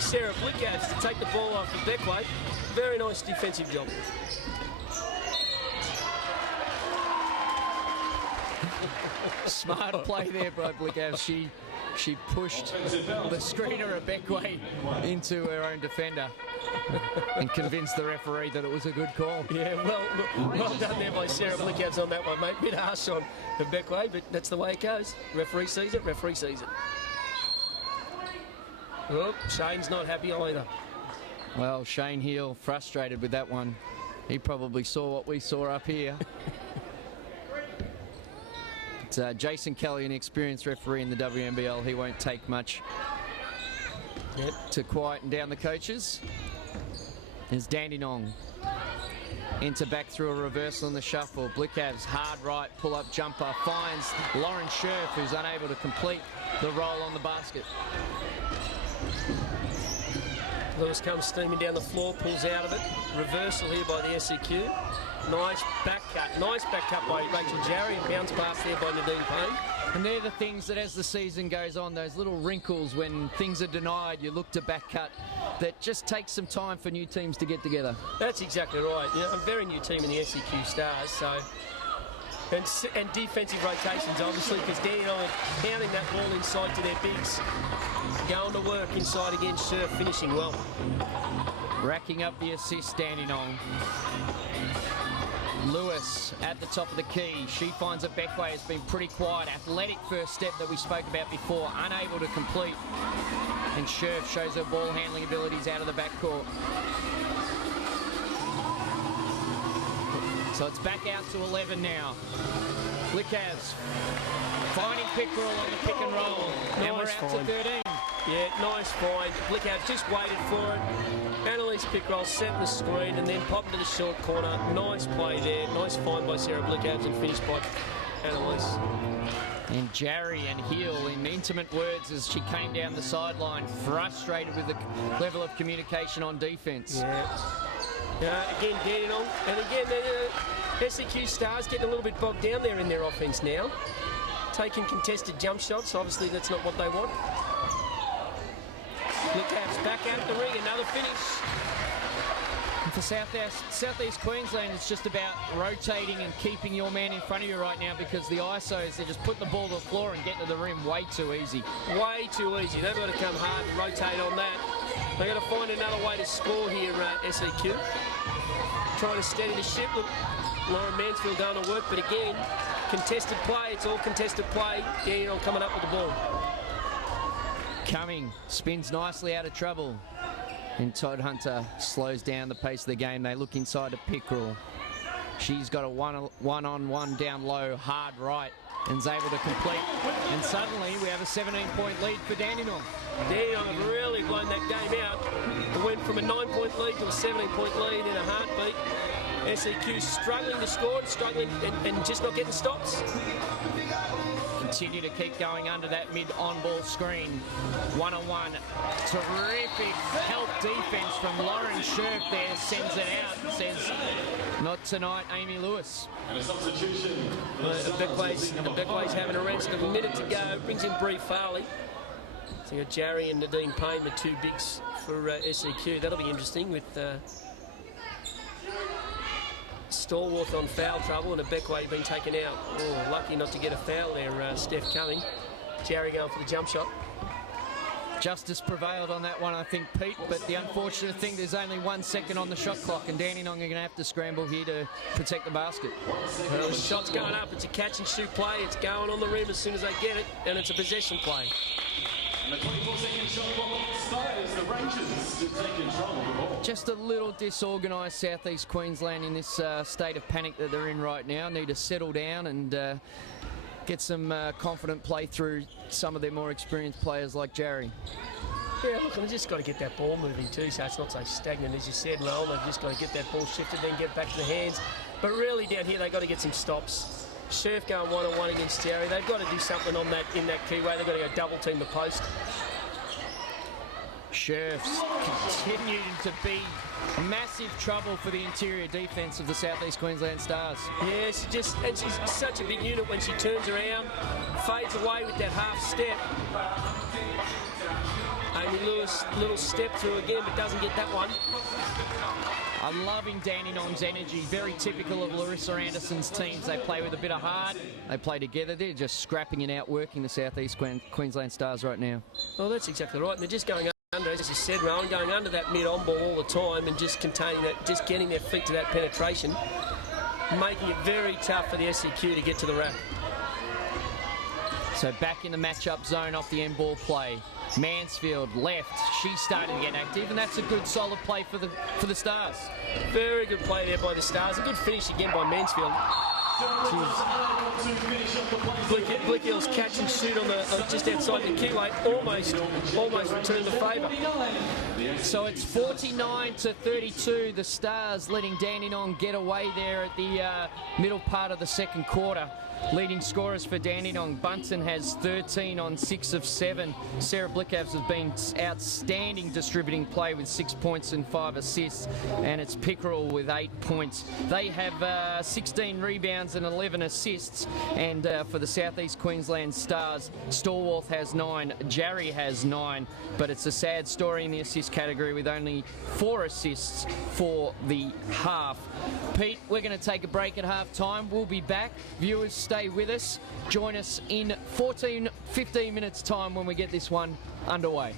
Sarah Blickavs to take the ball off of Abekwe. Very nice defensive job. Smart play there by Blickavs. She pushed the screener Abekwe into her own defender and convinced the referee that it was a good call. Yeah, well done there by Sarah Blickavs on that one, mate. Bit harsh on Abekwe, but that's the way it goes. Referee sees it, referee sees it. Oh, Shane's not happy either. Well, Shane Hill frustrated with that one. He probably saw what we saw up here. Jason Kelly, an experienced referee in the WNBL, he won't take much to quieten down the coaches. There's Dandenong into back through a reversal in the shuffle. Blickavs, hard right, pull-up jumper, finds Lauren Scherf, who's unable to complete the roll on the basket. Lewis comes steaming down the floor, pulls out of it. Reversal here by the SEQ. Nice back cut. Nice back cut by Rachel Jarry, and bounce pass there by Nadine Payne. And they're the things that as the season goes on, those little wrinkles when things are denied, you look to back cut, that just takes some time for new teams to get together. That's exactly right. You know, a very new team in the SEQ Stars, so... And defensive rotations, obviously, because Dandenong are pounding that ball inside to their bigs. Going to work inside again, Scherf finishing well. Racking up the assist, Dandenong. Lewis at the top of the key. She finds that Abekwe has been pretty quiet. Athletic first step that we spoke about before, unable to complete. And Scherf shows her ball handling abilities out of the backcourt. So it's back out to 11 now. Blickavs finding Pickrell on the pick and roll. And we're out to 13. Yeah, nice find. Blickavs just waited for it. Annalise Pickrell setting the screen and then popping to the short corner. Nice play there. Nice find by Sarah Blickavs and finished by Annalise. And Jarry and Heel in intimate words as she came down the sideline, frustrated with the level of communication on defence. Again, Dandenong, and again, the SEQ Stars getting a little bit bogged down there in their offence now. Taking contested jump shots, obviously that's not what they want. Lookouts back out of the ring, another finish. And for Southeast Queensland, it's just about rotating and keeping your man in front of you right now, because the ISOs, they're just putting the ball to the floor and getting to the rim way too easy. Way too easy. They've got to come hard and rotate on that. They've got to find another way to score here, SEQ. Trying to steady the ship. Look, Lauren Mansfield going to work, but again, contested play. It's all contested play. Dandenong coming up with the ball. Cumming spins nicely out of trouble. And Todd Hunter slows down the pace of the game. They look inside to Pickrell. She's got a one-on-one down low, hard right, and is able to complete. And suddenly we have a 17-point lead for Dandenong. Dandenong have really blown that game out. It went from a 9-point lead to a 17-point lead in a heartbeat. SEQ struggling to score, struggling and just not getting stops. Continue to keep going under that mid-on-ball screen. One-on-one. Terrific help defence from Lauren Scherf there. Sends it out. Says, not tonight, Amy Lewis. And a substitution. Beckway's having a rest of a minute to go. Brings in Bree Farley. So you've got Jarry and Nadine Payne, the two bigs for SEQ. That'll be interesting with Stallworth on foul trouble and a Beckway being taken out. Oh, lucky not to get a foul there, Steph Cumming. Jarry going for the jump shot. Justice prevailed on that one, I think, Pete, but the unfortunate thing, there's only 1 second on the shot clock, and Dandenong are going to have to scramble here to protect the basket. Well, the shot's going up. It's a catch and shoot play. It's going on the rim as soon as they get it, and it's a possession play. And the 24-second shot clock starts the Rangers to take control of the ball. Just a little disorganised Southeast Queensland in this state of panic that they're in right now. Need to settle down and get some confident play through some of their more experienced players like Jarry. Yeah, look, they've just got to get that ball moving too, so it's not so stagnant as you said, Noel. They've just got to get that ball shifted, then get back to the hands. But really down here, they've got to get some stops. Scherf going one-on-one against Jarry. They've got to do something on that in that key way. They've got to go double team the post. Scherf's continuing to be massive trouble for the interior defence of the Southeast Queensland Stars. Yeah, and she's such a big unit when she turns around, fades away with that half step. Amy Lewis, little step through again, but doesn't get that one. I'm loving Dandenong's energy, very typical of Larissa Anderson's teams. They play with a bit of heart, they play together, they're just scrapping and outworking the Southeast Queensland Stars right now. Well, that's exactly right, and they're just going under, as you said, Rowan, going under that mid-on ball all the time and just containing that, just getting their feet to that penetration, making it very tough for the SEQ to get to the rack. So back in the matchup zone off the end ball play. Mansfield left, she's starting to get active, and that's a good solid play for the Stars. Very good play there by the Stars. A good finish again by Mansfield. Blick Hill's catch and shoot on the just outside the keyway almost returned the favour. So it's 49-32. The Stars letting Dandenong get away there at the middle part of the second quarter. Leading scorers for Dandenong, Bunton has 13 on 6 of 7. Sarah Blickavs has been outstanding distributing play with 6 points and 5 assists, and it's Pickerel with 8 points. They have 16 rebounds and 11 assists, and for the Southeast Queensland Stars, Stallworth has 9, Jarry has 9, but it's a sad story in the assist category with only 4 assists for the half. Pete, we're going to take a break at half time. We'll be back. Viewers, stay with us. Join us in 15 minutes time when we get this one underway.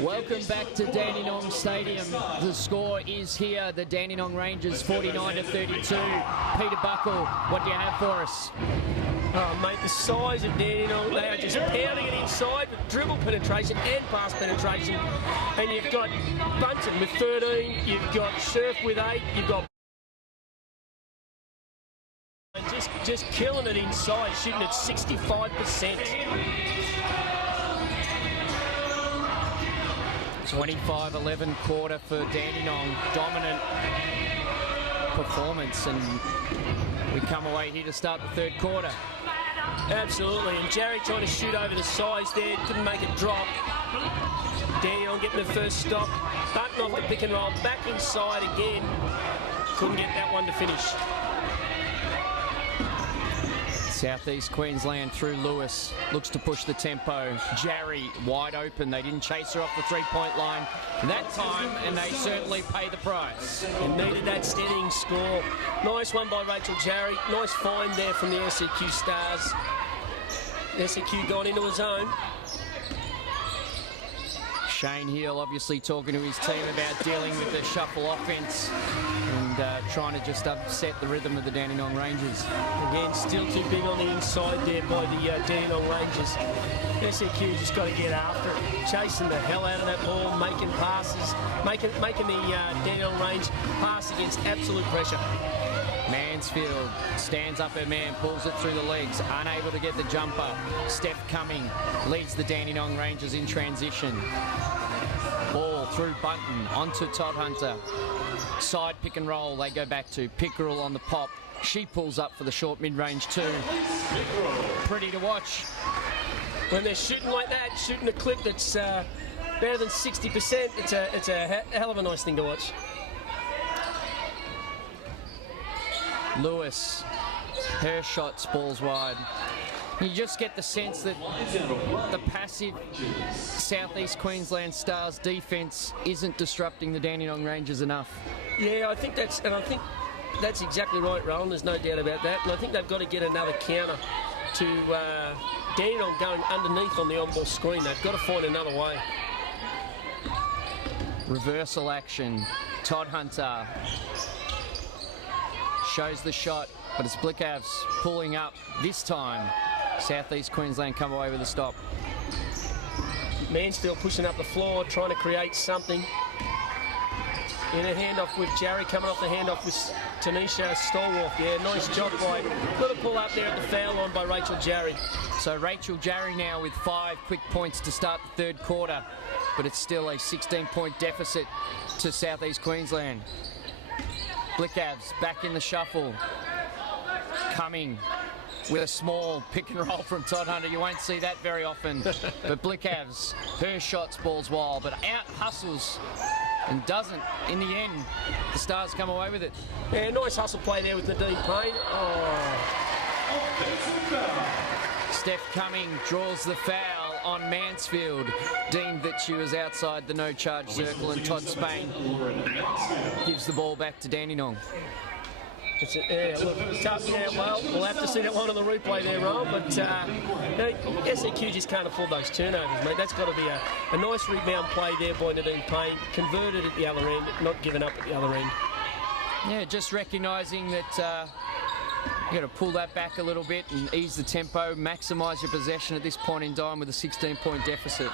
Welcome back to Dandenong Stadium. The score is here. The Dandenong Rangers 49-32. Peter Buckle, what do you have for us? Oh, mate, the size of Dandenong, they are just pounding it inside with dribble penetration and pass penetration. And you've got Bunton with 13, you've got Surf with 8, you've got just killing it inside, shooting at 65%. 25-11 quarter for Dandenong. Dominant performance, and we come away here to start the third quarter. Absolutely, and Jarry trying to shoot over the sides there, couldn't make it drop. Dandenong getting the first stop, Bunton off the pick and roll, back inside again. Couldn't get that one to finish. Southeast Queensland through Lewis, looks to push the tempo. Jarry wide open, they didn't chase her off the three-point line that time, and they certainly pay the price. And needed that steadying score. Nice one by Rachel Jarry, nice find there from the SEQ Stars. SEQ gone into his own. Shane Hill obviously talking to his team about dealing with the shuffle offense and trying to just upset the rhythm of the Dandenong Rangers. Again, still too big on the inside there by the Dandenong Rangers. SEQ just got to get after it, chasing the hell out of that ball, making passes, making the Dandenong Range pass against absolute pressure. Mansfield stands up her man, pulls it through the legs, unable to get the jumper. Steph Cumming leads the Dandenong Rangers in transition. Ball through Bunton onto Todd Hunter. Side pick and roll they go back to. Pickerel on the pop. She pulls up for the short mid-range too. Pretty to watch. When they're shooting like that, shooting a clip that's better than 60%, it's a hell of a nice thing to watch. Lewis, her shot balls wide. You just get the sense that the passive Southeast Queensland Stars defence isn't disrupting the Dandenong Rangers enough. Yeah, I think that's exactly right, Roland. There's no doubt about that. And I think they've got to get another counter to Dandenong going underneath on the on-ball screen. They've got to find another way. Reversal action. Todd Hunter shows the shot, but it's Blickavs pulling up this time. Southeast Queensland come away with a stop. Mansfield pushing up the floor, trying to create something. In a handoff with Jarry, coming off the handoff with Tanisha Stallworth. Yeah, nice job by, got a pull up there at the foul line by Rachel Jarry. So Rachel Jarry now with 5 quick points to start the third quarter, but it's still a 16-point deficit to Southeast Queensland. Blickavs back in the shuffle. Coming with a small pick and roll from Todd Hunter. You won't see that very often. But Blickavs, her shots balls wild, but out hustles and doesn't. In the end, the Stars come away with it. Yeah, nice hustle play there with Nadine Payne. Oh. Steph Cumming draws the foul on Mansfield. Deemed that she was outside the no-charge circle, and Todd Spain gives the ball back to Dandenong. Yeah, look, tough. Yeah, well, we'll have to see that one on the replay there, Ron. But SEQ just can't afford those turnovers, mate. That's got to be a nice rebound play there by Nadine Payne. Converted at the other end, not given up at the other end. Yeah, just recognising that you got to pull that back a little bit and ease the tempo, maximise your possession at this point in time with a 16-point deficit.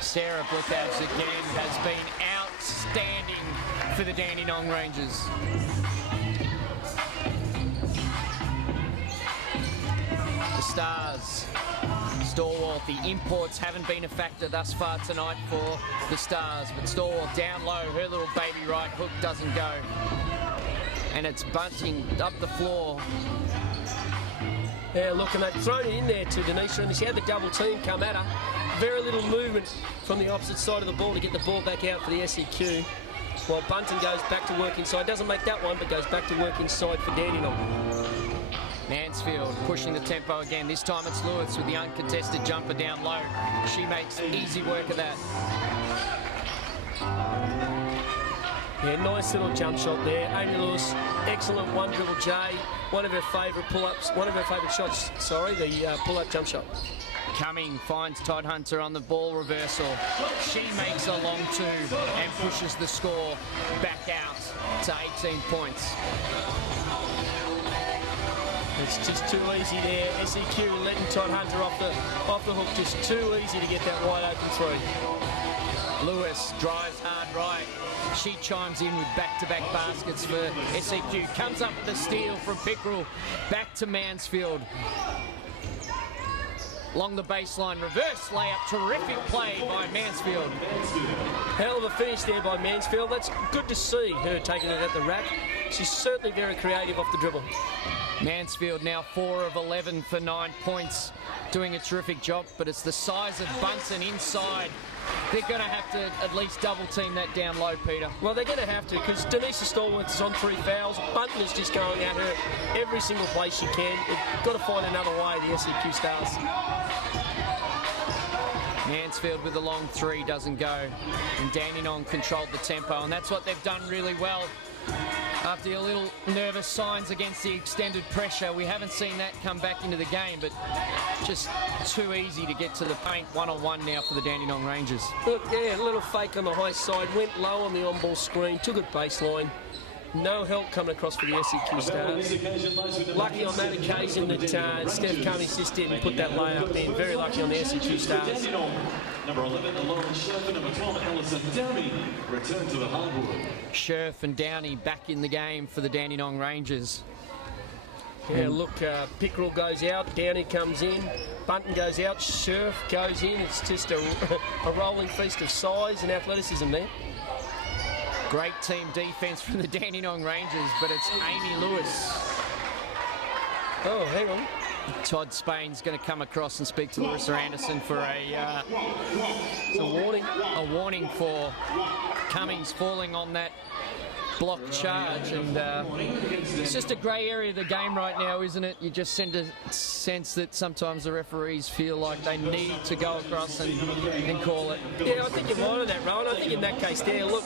Sarah Blickavs again has been outstanding for the Dandenong Rangers. The Stars, Stallworth, the imports haven't been a factor thus far tonight for the Stars, but Stallworth down low, her little baby right hook doesn't go. And it's bunting up the floor. Yeah, look, and they've thrown it in there to Denisha, and she had the double team come at her. Very little movement from the opposite side of the ball to get the ball back out for the SEQ. While Bunton goes back to work inside. Doesn't make that one, but goes back to work inside for Dandenong. Mansfield pushing the tempo again. This time it's Lewis with the uncontested jumper down low. She makes easy work of that. Yeah, nice little jump shot there. Amy Lewis, excellent one dribble J. One of her favourite pull-ups, one of her favourite shots, sorry, the pull-up jump shot. Cumming finds Todd Hunter on the ball reversal. She makes a long two and pushes the score back out to 18 points. It's just too easy there. SEQ letting Todd Hunter off the hook. Just too easy to get that wide open three. Lewis drives hard right. She chimes in with back-to-back baskets for SEQ. Comes up with a steal from Pickrell. Back to Mansfield. Along the baseline, reverse layup. Terrific play by Mansfield. Hell of a finish there by Mansfield. That's good to see her taking it at the rack. She's certainly very creative off the dribble. Mansfield now 4 of 11 for 9 points. Doing a terrific job, but it's the size of Bunsen inside. They're going to have to at least double team that down low, Peter. Well, they're going to have to, because Denise Stallworth is on 3 fouls. Bunton is just going at her every single place she can. They've got to find another way, the SEQ Stars. Mansfield with the long 3 doesn't go. And Dandenong controlled the tempo, and that's what they've done really well. After a little nervous signs against the extended pressure, we haven't seen that come back into the game, but just too easy to get to the paint. 1-on-1 now for the Dandenong Rangers. Look, yeah, a little fake on the high side, went low on the on-ball screen, took it baseline. No help coming across for the SEQ Stars. Lucky on that occasion that Steph Cummings just didn't put that layup in. Very lucky on the SEQ Stars. Number 11, Lauren Scherf, number 12, Alison Downey, return to the hardwood. Scherf and Downey back in the game for the Dandenong Rangers. Yeah, look, Pickrell goes out, Downey comes in, Bunton goes out, Scherf goes in. It's just a rolling feast of size and athleticism there. Great team defence from the Dandenong Rangers, but it's Amy Lewis. Oh, hang on. Todd Spain's going to come across and speak to Larissa Anderson for a warning. A warning for Cummings falling on that block charge, and it's just a grey area of the game right now, isn't it? You just send a sense that sometimes the referees feel like they need to go across and call it. Yeah, I think you're right on that, Rowan. I think in that case there, look,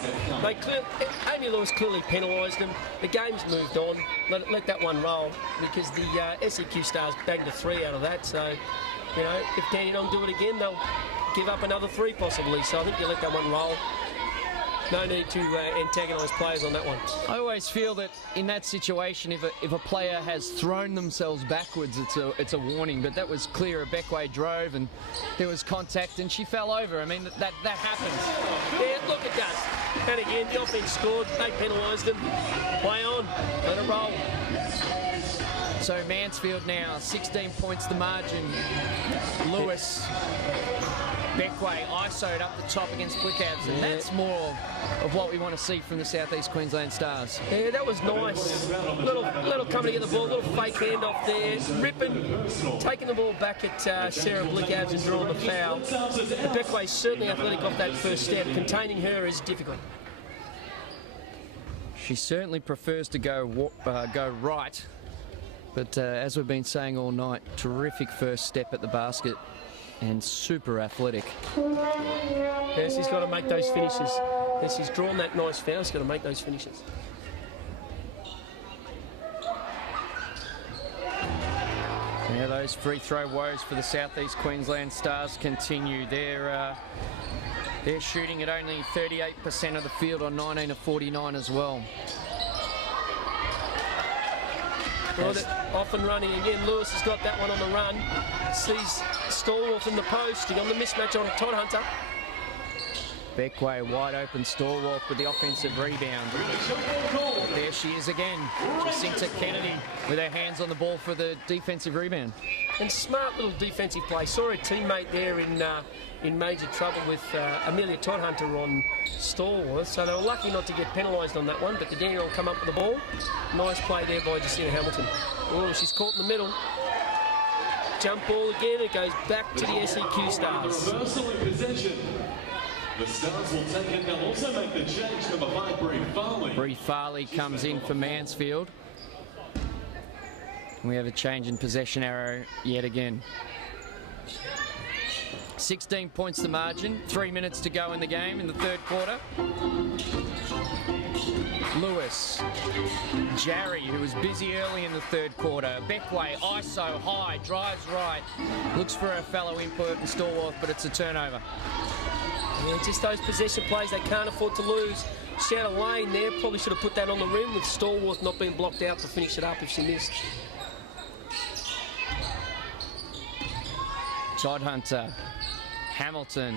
Amy Lewis clearly penalised them. The game's moved on. Let that one roll, because the SEQ Stars bagged a 3 out of that. So, you know, if Dandenong do it again, they'll give up another 3 possibly. So I think you let that one roll. No need to antagonise players on that one. I always feel that in that situation, if a player has thrown themselves backwards, it's a warning. But that was clear. Beckway drove and there was contact and she fell over. I mean, that happens. Yeah, look, it does. And again, the offence scored. They penalised them. Play on. Let it roll. So Mansfield now, 16 points the margin. Lewis, Beckway isoed up the top against Blickabs, and that's more of what we want to see from the South East Queensland Stars. Yeah, that was nice. Little coming to get the ball, little fake handoff there, ripping, taking the ball back at Sarah Blickabs and drawing the foul. Beckway's certainly athletic off that first step. Containing her is difficult. She certainly prefers to go right. But as we've been saying all night, terrific first step at the basket and super athletic. Yeah, she's got to make those finishes. As she's drawn that nice foul, she's got to make those finishes. Yeah, those free throw woes for the South East Queensland Stars continue. They're shooting at only 38% of the field on 19 of 49 as well. Well, off and running again. Lewis has got that one on the run. Sees Stallworth in the post. He got the mismatch on Todd Hunter. Beckway wide open. Stallworth with the offensive rebound. There she is again. Jacinta Kennedy with her hands on the ball for the defensive rebound. And smart little defensive play. Saw her teammate there in major trouble with Amelia Todd Hunter on Stallworth, so they were lucky not to get penalised on that one, but the Dandenong will come up with the ball. Nice play there by Jacinta Hamilton. Oh, she's caught in the middle. Jump ball again, it goes back to the SEQ Stars. Reversal in possession. The Stars will take it. They'll also make the change. Number 5, Bree Farley. Bree Farley comes in for Mansfield. We have a change in possession arrow yet again. 16 points the margin, 3 minutes to go in the game in the third quarter. Lewis. Jarry, who was busy early in the third quarter. Beckway, ISO, high, drives right. Looks for a fellow input and Stallworth, but it's a turnover. Yeah, just those possession plays they can't afford to lose. Shadow Lane there, probably should have put that on the rim with Stallworth not being blocked out to finish it up if she missed. Todd Hunter, Hamilton,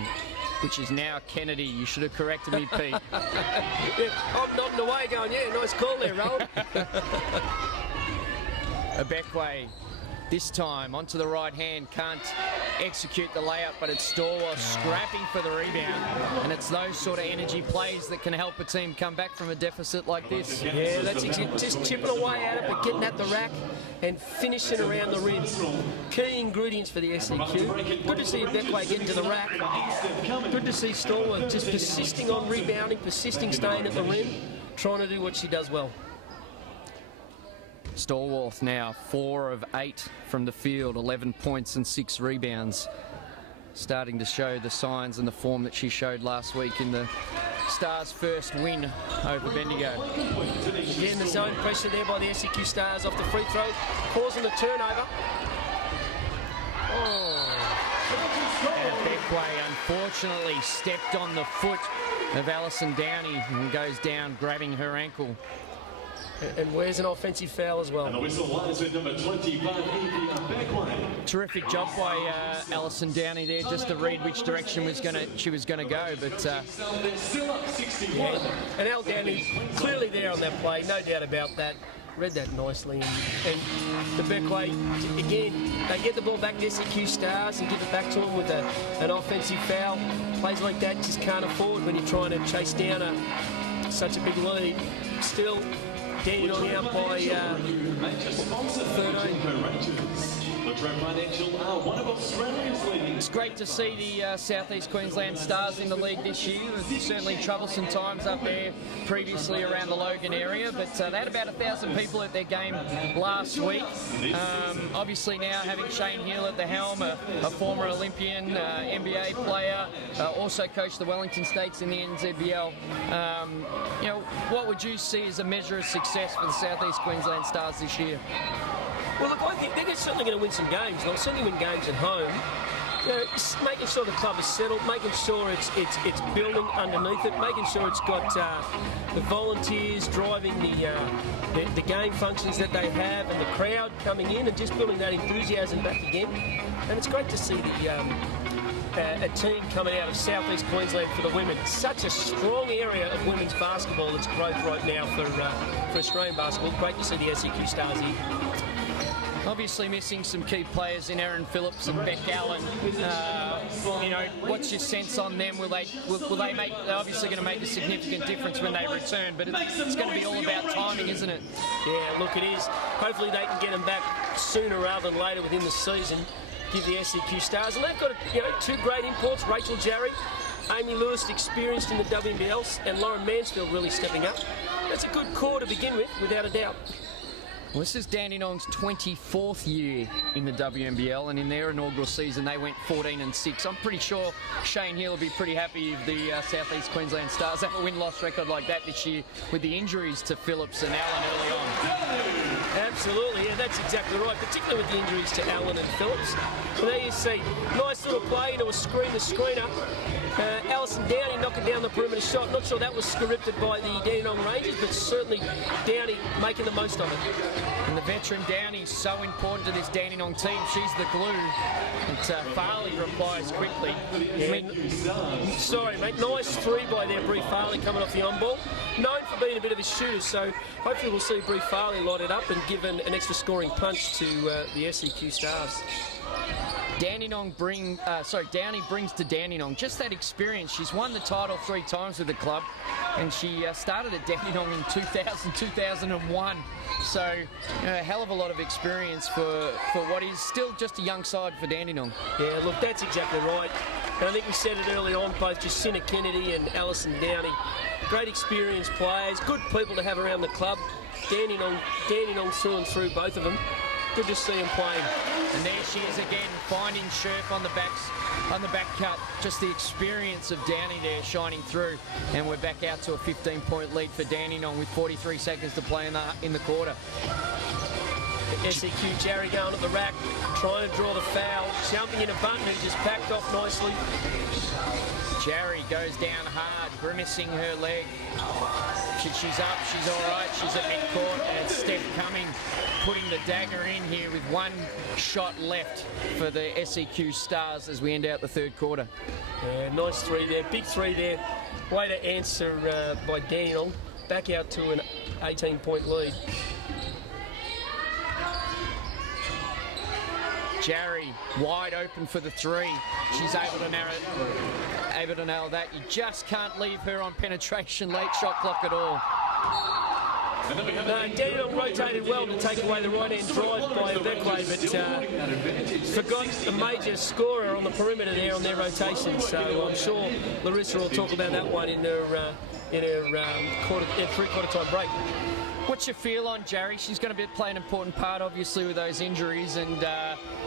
which is now Kennedy. You should have corrected me, Pete. Yeah, I'm nodding away going, yeah, nice call there, Rowan. Beckway, this time onto the right hand, can't execute the layup, but it's Stallworth scrapping for the rebound. And it's those sort of energy plays that can help a team come back from a deficit like this. Yeah, that's just chipping away at it, but getting at the rack and finishing around the rim. Key ingredients for the SEQ. Good to see Beckway getting to the rack. Good to see Stallworth just persisting on rebounding, persisting staying at the rim, trying to do what she does well. Stallworth now 4 of 8 from the field, 11 points and 6 rebounds. Starting to show the signs and the form that she showed last week in the Stars' first win over Bendigo. Again, the zone pressure there by the SEQ Stars off the free throw, causing the turnover. And Beckway unfortunately stepped on the foot of Alison Downey and goes down, grabbing her ankle. And where's an offensive foul as well. And the whistle lies with number 25, Beckway. Terrific job by Alison Downey there, just to read which direction she was gonna go. But They're still up 61. yeah. And Al Downey clearly there on that play, no doubt about that. Read that nicely. And the Beckway, again, they get the ball back to SEQ Stars and give it back to them with an offensive foul. Plays like that just can't afford when you're trying to chase down such a big lead. Still, Dandenong out by 13. Financial are one of Australia's leading. it's great to see the South East Queensland Stars in the league this year. Certainly troublesome times up there previously around the Logan area, but they had about 1,000 people at their game last week. Obviously now having Shane Hill at the helm, a former Olympian, NBA player, also coached the Wellington States in the NZBL. You know, what would you see as a measure of success for the South East Queensland Stars this year? Well, look, I think they're certainly going to win some games. They'll certainly win games at home. You know, just making sure the club is settled, making sure it's building underneath it, making sure it's got the volunteers driving the game functions that they have, and the crowd coming in, and just building that enthusiasm back again. And it's great to see a team coming out of South East Queensland for the women. Such a strong area of women's basketball that's growth right now for Australian basketball. Great to see the SEQ Stars here. Obviously missing some key players in Erin Phillips and Beck Allen. You know, what's your sense on them? Will they make? They're obviously going to make a significant difference when they return, but it's going to be all about timing, isn't it? Yeah, look, it is. Hopefully they can get them back sooner rather than later within the season. Give the SEQ Stars, and they've got 2 great imports: Rachel Jarry, Amy Lewis, experienced in the WNBL, and Lauren Mansfield really stepping up. That's a good core to begin with, without a doubt. Well, this is Dandenong's 24th year in the WNBL, and in their inaugural season they went 14-6. I'm pretty sure Shane Hill will be pretty happy if the South East Queensland Stars have a win-loss record like that this year, with the injuries to Phillips and Allen early on. Absolutely, yeah, that's exactly right, particularly with the injuries to Allen and Phillips. And there you see, nice little play into a screener. Alison Downey knocking down the perimeter shot. Not sure that was scripted by the Dandenong Rangers, but certainly Downey making the most of it. And the veteran Downey, so important to this Dandenong team. She's the glue. And Farley replies quickly. Yeah. Sorry, mate. Nice 3 by there, Brie Farley coming off the on-ball. Known for being a bit of a shooter, so hopefully we'll see Brie Farley light it up and give an extra scoring punch to the SEQ Stars. Downey brings to Dandenong just that experience. She's won the title 3 times with the club, and she started at Dandenong in 2001. So a hell of a lot of experience for what is still just a young side for Dandenong. Yeah, look, that's exactly right. And I think we said it early on, both Jacinta Kennedy and Alison Downey. Great experienced players, good people to have around the club. Dandenong through and through, both of them. Good to see them playing. And there she is again, finding Scherf on the back cut. Just the experience of Downey there shining through. And we're back out to a 15-point lead for Dandenong with 43 seconds to play in the quarter. SEQ Jarry going at the rack, trying to draw the foul, jumping in a button and just backed off nicely. Jarry goes down hard, grimacing her leg. She's up, she's all right, she's at midcourt, and it's Steph Cumming putting the dagger in here with one shot left for the SEQ Stars as we end out the third quarter. Yeah, nice three there, big three there. Way to answer by Dandenong, back out to an 18-point lead. Jarry wide open for the three. She's able to nail that. You just can't leave her on penetration late shot clock at all. No, Dandenong rotated well to take away the right-hand drive by Beckway, but forgot a major scorer on the perimeter there on their rotation. So I'm sure Larissa will talk about that one in her three-quarter time break. What's your feel on Jarry? She's going to play an important part, obviously, with those injuries and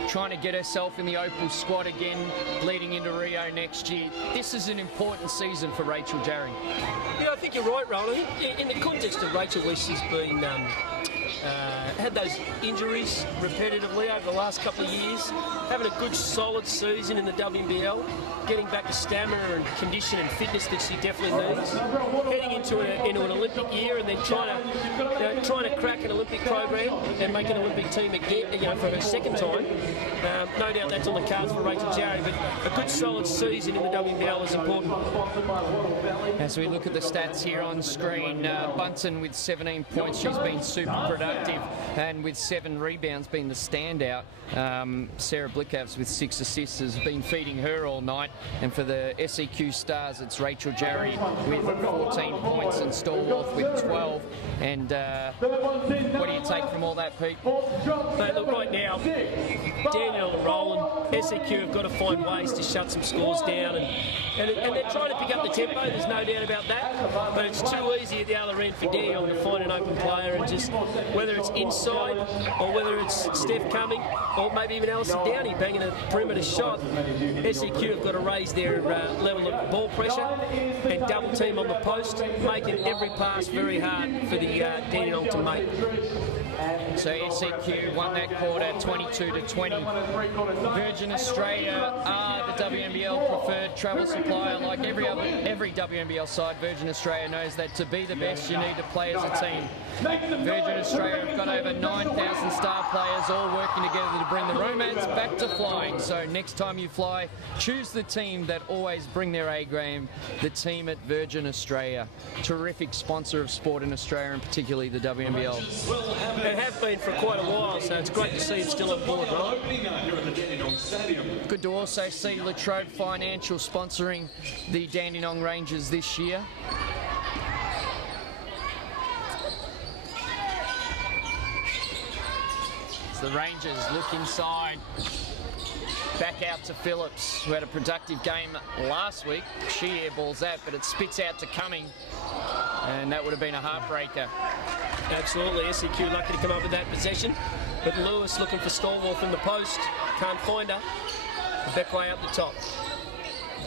trying to get herself in the Opal squad again, leading into Rio next year. This is an important season for Rachel Jarry. Yeah, I think you're right, Roland. In the context of Rachel, where she's been had those injuries repetitively over the last couple of years, having a good solid season in the WNBL, getting back to stamina and condition and fitness that she definitely needs, heading into an Olympic year and then trying to crack an Olympic program and make an Olympic team again, for her second time. No doubt that's on the cards for Rachel Jarry, but a good solid season in the WNBL is important. As we look at the stats here on screen, Bunton with 17 points, she's been super productive, and with 7 rebounds being the standout. Sarah Blickavs with 6 assists has been feeding her all night, and for the SEQ Stars it's Rachel Jarry with 14 points and Stallworth with 12. And what do you take from all that, Pete? But look, right now, Daniel and Roland, SEQ have got to find ways to shut some scores down, and they're trying to pick up the tempo, there's no doubt about that, but it's too easy at the other end for Daniel to find an open player, and just whether it's inside or whether it's Steph Cumming or maybe even Alison Downey banging a perimeter shot, SEQ have got to raise their level of ball pressure and double team on the post, making every pass very hard for the Dandenong to make. So SEQ won that quarter 22-20. Virgin Australia are the WNBL preferred travel supplier. Like every WNBL side, Virgin Australia knows that to be the best you need to play as a team. Virgin Australia have got over 9,000 star players all working together to bring the romance back to flying. So next time you fly, choose the team that always bring their A game, the team at Virgin Australia. Terrific sponsor of sport in Australia, and particularly the WNBL. They have been for quite a while, so it's great to see them still on board, right? Good to also see Latrobe Financial sponsoring the Dandenong Rangers this year. So the Rangers look inside. Back out to Phillips, who had a productive game last week. She airballs that, but it spits out to Cumming, and that would have been a heartbreaker. Absolutely, SEQ lucky to come up with that possession, but Lewis looking for Stallworth in the post, can't find her. Beckway up the top.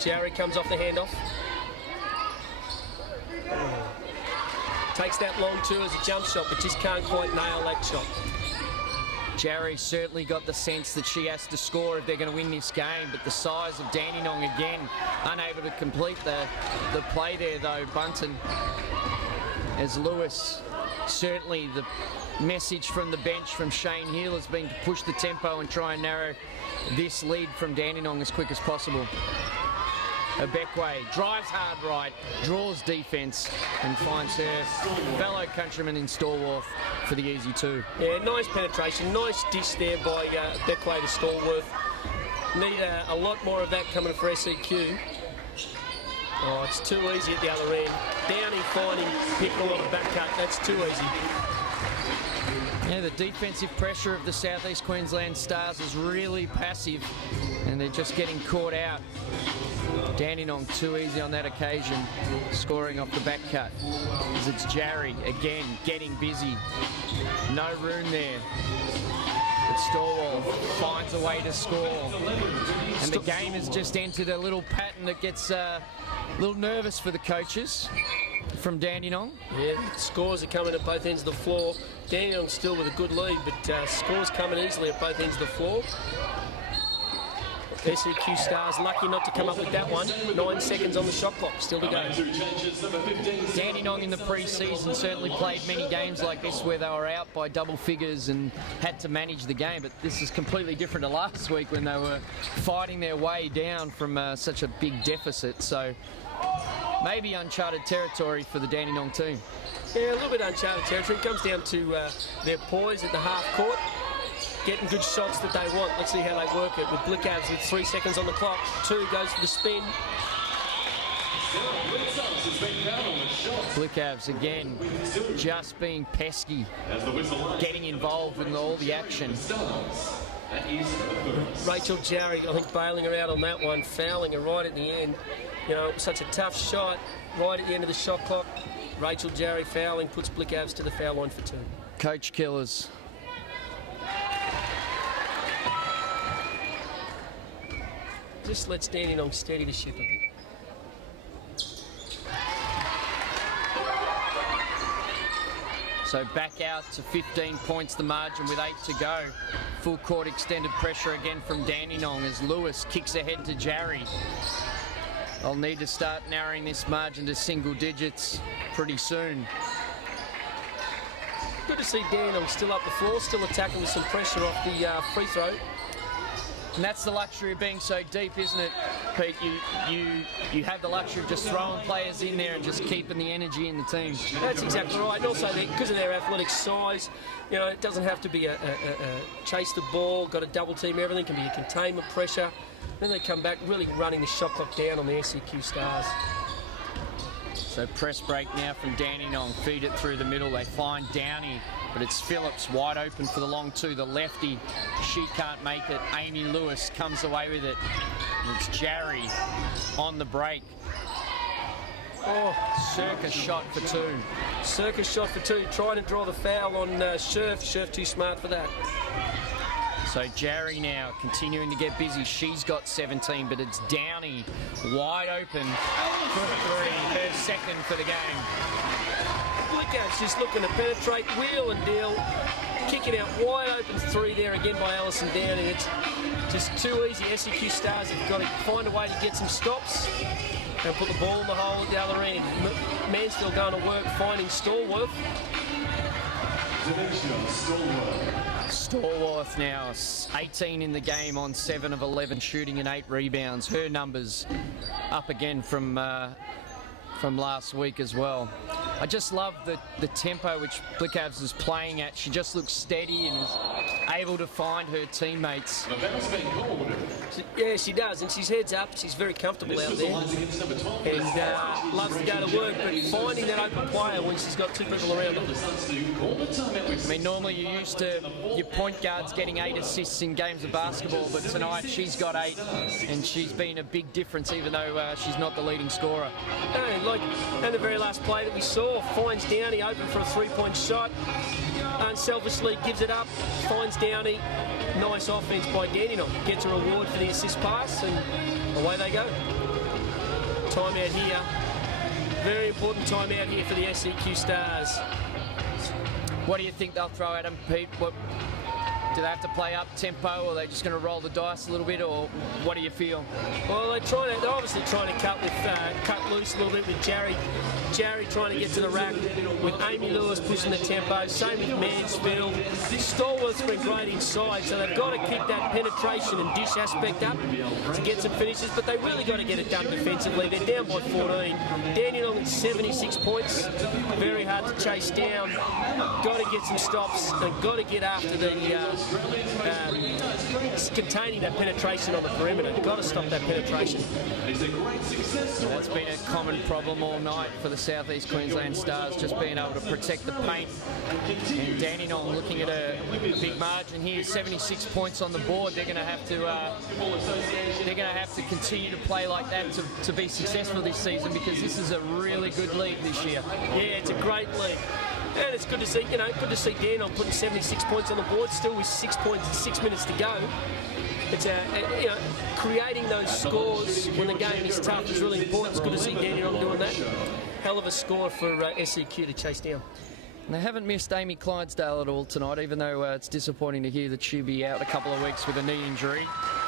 Jarry comes off the handoff. Takes that long too as a jump shot, but just can't quite nail that shot. Jarry certainly got the sense that she has to score if they're going to win this game, but the size of Dandenong again, unable to complete the play there though, Bunton. As Lewis, certainly the message from the bench from Shane Hill has been to push the tempo and try and narrow this lead from Dandenong as quick as possible. Beckway drives hard right, draws defence and finds her fellow countryman in Stallworth for the easy 2. Yeah, nice penetration, nice dish there by Beckway to Stallworth. Need a lot more of that coming for SEQ. Oh, it's too easy at the other end. Downey finding people on the back cut, that's too easy. Yeah, the defensive pressure of the South East Queensland Stars is really passive, and they're just getting caught out. Dandenong too easy on that occasion, scoring off the back cut. As it's Jarry again getting busy. No room there. But Storwell finds a way to score. And the game has just entered a little pattern that gets a little nervous for the coaches from Dandenong. Yeah, scores are coming at both ends of the floor. Dandenong still with a good lead, but scores coming easily at both ends of the floor. SEQ Stars lucky not to come up with that one. 9 seconds on the shot clock, still to go. Dandenong in the pre-season certainly played many games like this where they were out by double figures and had to manage the game, but this is completely different to last week when they were fighting their way down from such a big deficit. So maybe uncharted territory for the Dandenong team. Yeah, a little bit uncharted territory. It comes down to their poise at the half court, getting good shots that they want. Let's see how they work it. With Blickabs with 3 seconds on the clock. 2 goes for the spin. Blickabs again, just being pesky, getting involved with all the action. Rachel Jarry, I think, bailing her out on that one, fouling her right at the end. You know, it was such a tough shot right at the end of the shot clock. Rachel Jarry fouling, puts Blickabs to the foul line for 2. Coach killers. Just lets Dandenong steady the ship a bit. So back out to 15 points the margin with 8 to go. Full court extended pressure again from Dandenong as Lewis kicks ahead to Jarry. They'll need to start narrowing this margin to single digits pretty soon. Good to see Dandenong still up the floor, still attacking with some pressure off the free throw. And that's the luxury of being so deep, isn't it, Pete? You have the luxury of just throwing players in there and just keeping the energy in the team. That's exactly right. And also, because of their athletic size, you know, it doesn't have to be a chase the ball, got a double team, everything can be a containment pressure. Then they come back really running the shot clock down on the SEQ Stars. So press break now from Dandenong, feed it through the middle. They find Downey, but it's Phillips wide open for the long 2, the lefty. She can't make it. Amy Lewis comes away with it. And it's Jarry on the break. Oh, Circus shot for 2. Circus shot for 2, trying to draw the foul on Scherf. Scherf too smart for that. So Jarry now continuing to get busy. She's got 17, but it's Downey wide open for 3, her second for the game. Blickabs just looking to penetrate, wheel and deal, kicking out wide open 3 there again by Alison Downey. It's just too easy. SEQ Stars have got to find a way to get some stops and put the ball in the hole at the other end. Mansfield going to work finding Stallworth. Stallworth now 18 in the game on 7 of 11 shooting and 8 rebounds. Her numbers up again from last week as well. I just love the tempo which Blickabs is playing at. She just looks steady and is able to find her teammates. Yeah, she does, and she's heads up. She's very comfortable out there and loves to go to work, but finding that open player when she's got 2 people around her. I mean, normally you're used to your point guards getting 8 assists in games of basketball, but tonight she's got 8, and she's been a big difference even though she's not the leading scorer. And the very last play that we saw, finds Downey open for a 3-point shot. Unselfishly gives it up, finds Downey. Nice offense by Dandenong. Gets a reward for the assist pass, and away they go. Timeout here. Very important timeout here for the SEQ Stars. What do you think they'll throw at them, Pete? Do they have to play up tempo, or are they just going to roll the dice a little bit, or what do you feel? Well, they're obviously trying to cut loose a little bit with Jarry. Jarry trying to get to the rack with Amy Lewis pushing the tempo. Same with Mansfield. Stallworth's been great inside, so they've got to keep that penetration and dish aspect up to get some finishes, but they really got to get it done defensively. They're down by 14. Dandenong at 76 points. Very hard to chase down. Got to get some stops and got to get after the containing that penetration on the perimeter. Got to stop that penetration. That's been a common problem all night for the South East Queensland Stars, just being able to protect the paint. And Dandenong looking at a big margin here, 76 points on the board. They're going to have to continue to play like that to be successful this season, because this is a really good league this year. Yeah, it's a great league. And it's good to see, good to see Dandenong putting 76 points on the board, still with 6 points and 6 minutes to go. It's creating those scores when the game is tough is really important. It's good to see Dandenong doing that. Hell of a score for SEQ to chase down. And they haven't missed Amy Clydesdale at all tonight, even though it's disappointing to hear that she'll be out a couple of weeks with a knee injury.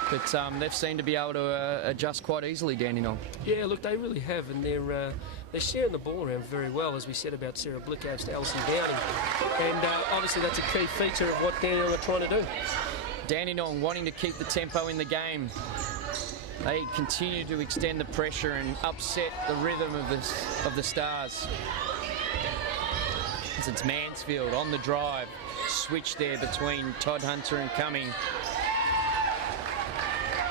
But they've seemed to be able to adjust quite easily, Dandenong. Yeah, look, they really have, and they're sharing the ball around very well, as we said about Sarah Blickabs to Alison Downing. And obviously that's a key feature of what Dandenong are trying to do. Dandenong wanting to keep the tempo in the game. They continue to extend the pressure and upset the rhythm of the Stars. As it's Mansfield on the drive. Switch there between Todd Hunter and Cumming.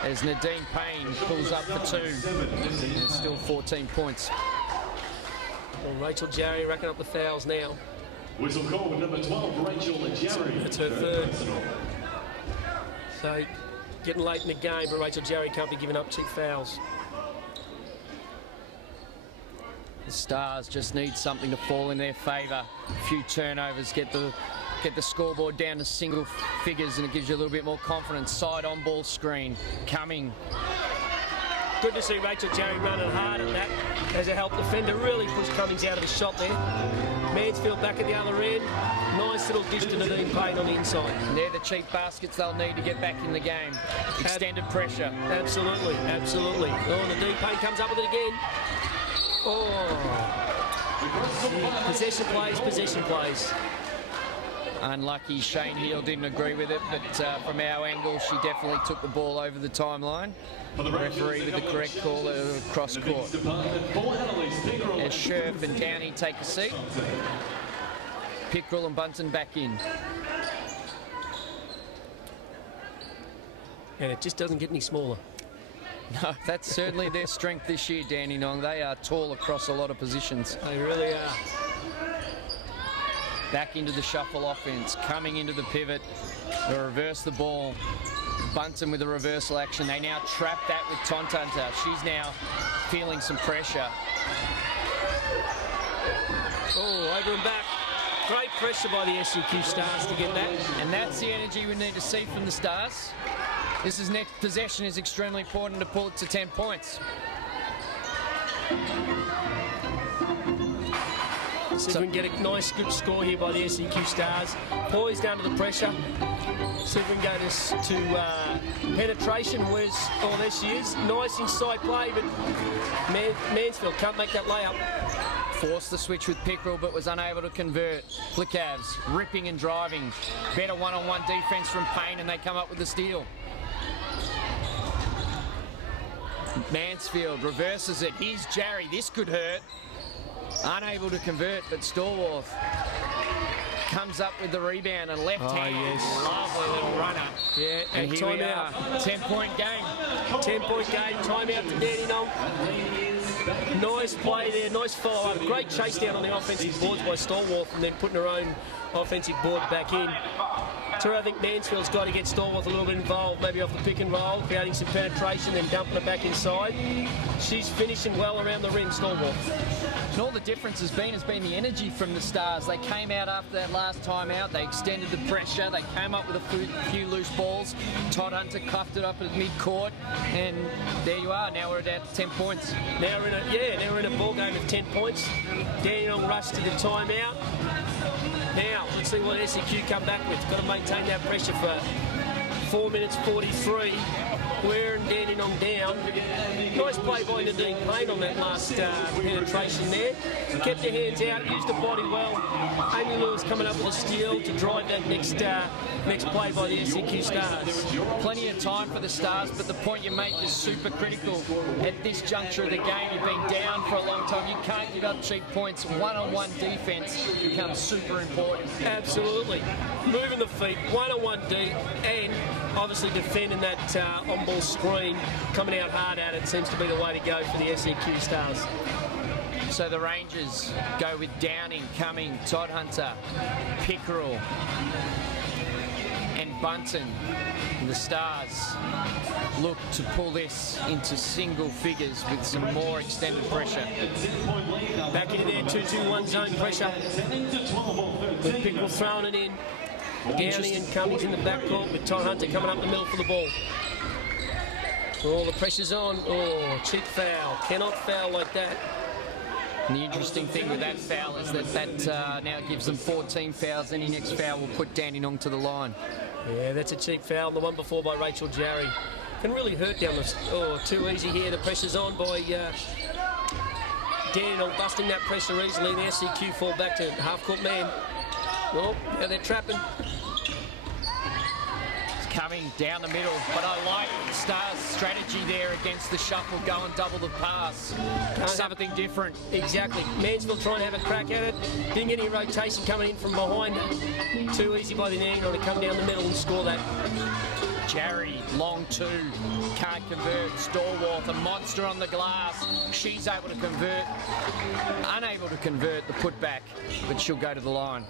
As Nadine Payne pulls up for 2. And still 14 points. Well, Rachel Jarry racking up the fouls now. Whistle call with number 12, Rachel Jarry. That's her third. So, getting late in the game, but Rachel Jarry can't be giving up cheap fouls. The Stars just need something to fall in their favour. A few turnovers, get the scoreboard down to single figures, and it gives you a little bit more confidence. Side on ball screen, Cumming. Good to see Rachel Jarry running hard at that as a help defender. Really pushed Cummings out of the shot there. Mansfield back at the other end. Nice little dish to Nadine Payne on the inside. And they're the cheap baskets they'll need to get back in the game. Extended pressure. Absolutely, absolutely. Oh, Nadine Payne comes up with it again. Oh. Possession plays. Unlucky, Shane Heal didn't agree with it, but from our angle, she definitely took the ball over the timeline. The referee with the correct call across court. As Scherf and Downey take a seat. Pickrell and Bunton back in. And it just doesn't get any smaller. No, that's certainly their strength this year, Dandenong. They are tall across a lot of positions. They really are. Back into the shuffle offense, coming into the pivot. They reverse the ball. Bunton with a reversal action. They now trap that with Tontunter. She's now feeling some pressure. Oh, over and back. Great pressure by the SEQ Stars to get that. And that's the energy we need to see from the Stars. This is next possession is extremely important to pull it to 10 points. See if we can get a nice, good score here by the SEQ Stars. Poised under the pressure. See if we can go to penetration. Oh, there she is. Nice inside play, but Mansfield can't make that layup. Forced the switch with Pickrell, but was unable to convert. Blickabs ripping and driving. Better one-on-one defense from Payne, and they come up with the steal. Mansfield reverses it. Here's Jarry. This could hurt. Unable to convert, but Stallworth comes up with the rebound and left hand. Yes. Lovely little runner. Yeah, and here we are. 10-point game. 10-point game. Timeout to Dandenong. Nice play there. Nice follow-up. Great chase down on the offensive boards by Stallworth, and then putting her own offensive board back in. So I think Mansfield's got to get Stallworth a little bit involved, maybe off the pick and roll, creating some penetration, then dumping it back inside. She's finishing well around the rim, Stallworth. And all the difference has been the energy from the Stars. They came out after that last time out. They extended the pressure. They came up with a few loose balls. Todd Hunter cuffed it up at mid-court, and there you are. Now we're down to 10 points. Now we're in a ball game of 10 points. Dandenong rushed to the timeout. Now, let's see what SEQ come back with. Got to maintain that pressure for 4 minutes 43. Wearing Dandenong down. Nice play by Nadine Payne on that last penetration there. Kept her hands out, used the body well. Amy Lewis coming up with a steal to drive that next play by the SEQ Stars. Plenty of time for the Stars, but the point you make is super critical. At this juncture of the game, you've been down for a long time. You can't give up cheap points. One-on-one defense becomes super important. Absolutely. Moving the feet, one-on-one D, and obviously defending that on-ball screen, coming out hard at it seems to be the way to go for the SEQ Stars. So the Rangers go with Downing, Cumming, Todd Hunter, Pickerel, and Bunton. And the Stars look to pull this into single figures with some more extended pressure. Back into their 2-2-1 zone pressure. With Pickle throwing it in. Downey and Cummings in the backcourt with Todd Hunter coming up the middle for the ball. Oh, the pressure's on. Oh, cheap foul. Cannot foul like that. And the interesting thing with that foul is that now gives them 14 fouls. Any next foul will put Dandenong to the line. Yeah, that's a cheap foul. The one before by Rachel Jarry. Can really hurt down the... Oh, too easy here. The pressure's on by Dandenong, busting that pressure easily. The SCQ fall back to half-court man. Oh, now they're trapping. It's coming down the middle, but I like Stars' strategy there against the shuffle, go and double the pass. Something different. Exactly. Mansfield trying to have a crack at it. Didn't get any rotation coming in from behind. Too easy by the Dandenong to come down the middle and score that. Jarry, long two, can't convert. Stallworth, a monster on the glass. She's able to convert, unable to convert the putback, but she'll go to the line.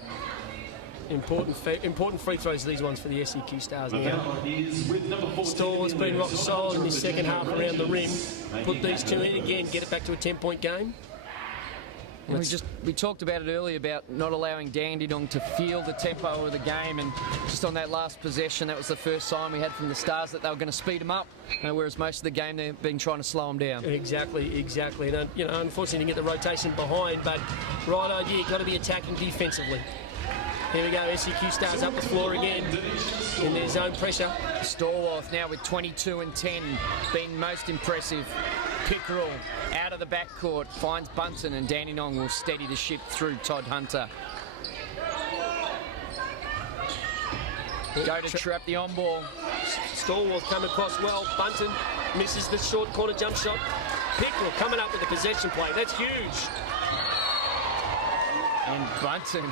Important free throws, these ones for the SEQ Stars now. Stallworth's been rock solid in the second half around the rim. Put these two in again, get it back to a 10-point game. We talked about it earlier about not allowing Dandenong to feel the tempo of the game, and just on that last possession, that was the first sign we had from the Stars that they were going to speed them up, whereas most of the game they've been trying to slow them down. Exactly. And unfortunately, didn't get the rotation behind, but right idea, you've got to be attacking defensively. Here we go, SEQ Stars up the floor again in their zone pressure. Stallworth now with 22 and 10, been most impressive. Pickerel out of the backcourt, finds Bunton, and Dandenong will steady the ship through Todd Hunter. Go to trap the on-ball. Stallworth coming across well. Bunton misses the short corner jump shot. Pickerel coming up with the possession play. That's huge. And Bunton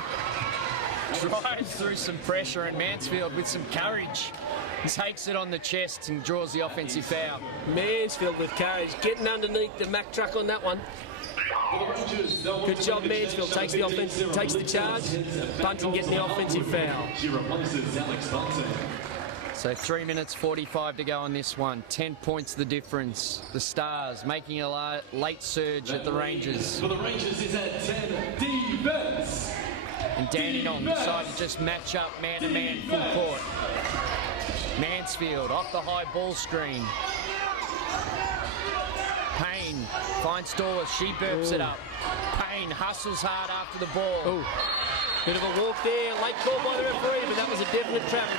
drives through some pressure, and Mansfield with some courage takes it on the chest and draws the offensive foul. Mansfield with courage, getting underneath the Mack truck on that one. Good job, Mansfield takes the offense, takes the charge. Bunton getting the offensive foul. So 3 minutes 45 to go on this one. 10 points the difference. The Stars making a late surge at the Rangers. For the Rangers is at 10, defense. And Dandenong decided to just match up man-to-man full court. Mansfield off the high ball screen. Payne finds Stallworth, she burps it up. Payne hustles hard after the ball. Ooh. Bit of a walk there, late call by the referee, but that was a definite trap.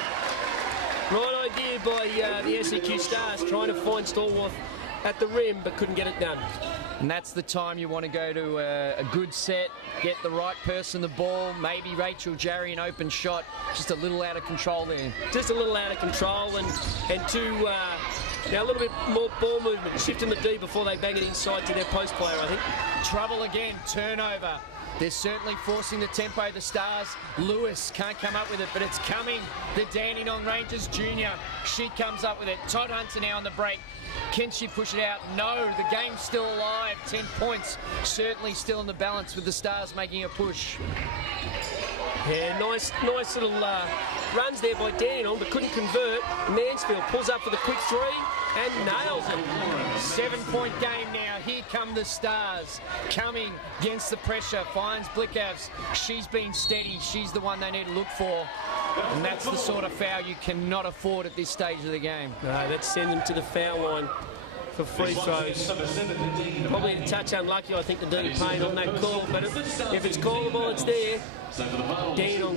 Right idea by the SEQ Stars, trying to find Stallworth at the rim, but couldn't get it done. And that's the time you want to go to a good set, get the right person the ball, maybe Rachel Jarry an open shot, just a little out of control there. Just a little out of control, and now a little bit more ball movement, shifting the D before they bang it inside to their post player, I think. Trouble again, turnover. They're certainly forcing the tempo, the Stars. Lewis can't come up with it, but it's coming. The Dandenong Rangers Junior, she comes up with it. Todd Hunter now on the break. Can she push it out? No, the game's still alive. 10 points, certainly still in the balance with the Stars making a push. Yeah, nice little runs there by Dandenong, but couldn't convert. Mansfield pulls up for the quick three and nails it. 7-point game now. Here come the Stars. Coming against the pressure, finds Blickavs. She's been steady. She's the one they need to look for. And that's the sort of foul you cannot afford at this stage of the game. No, that sends them to the foul line for free throws. Probably a touch unlucky, I think, to do Payne on that call, but if it's callable, it's there. Dandenong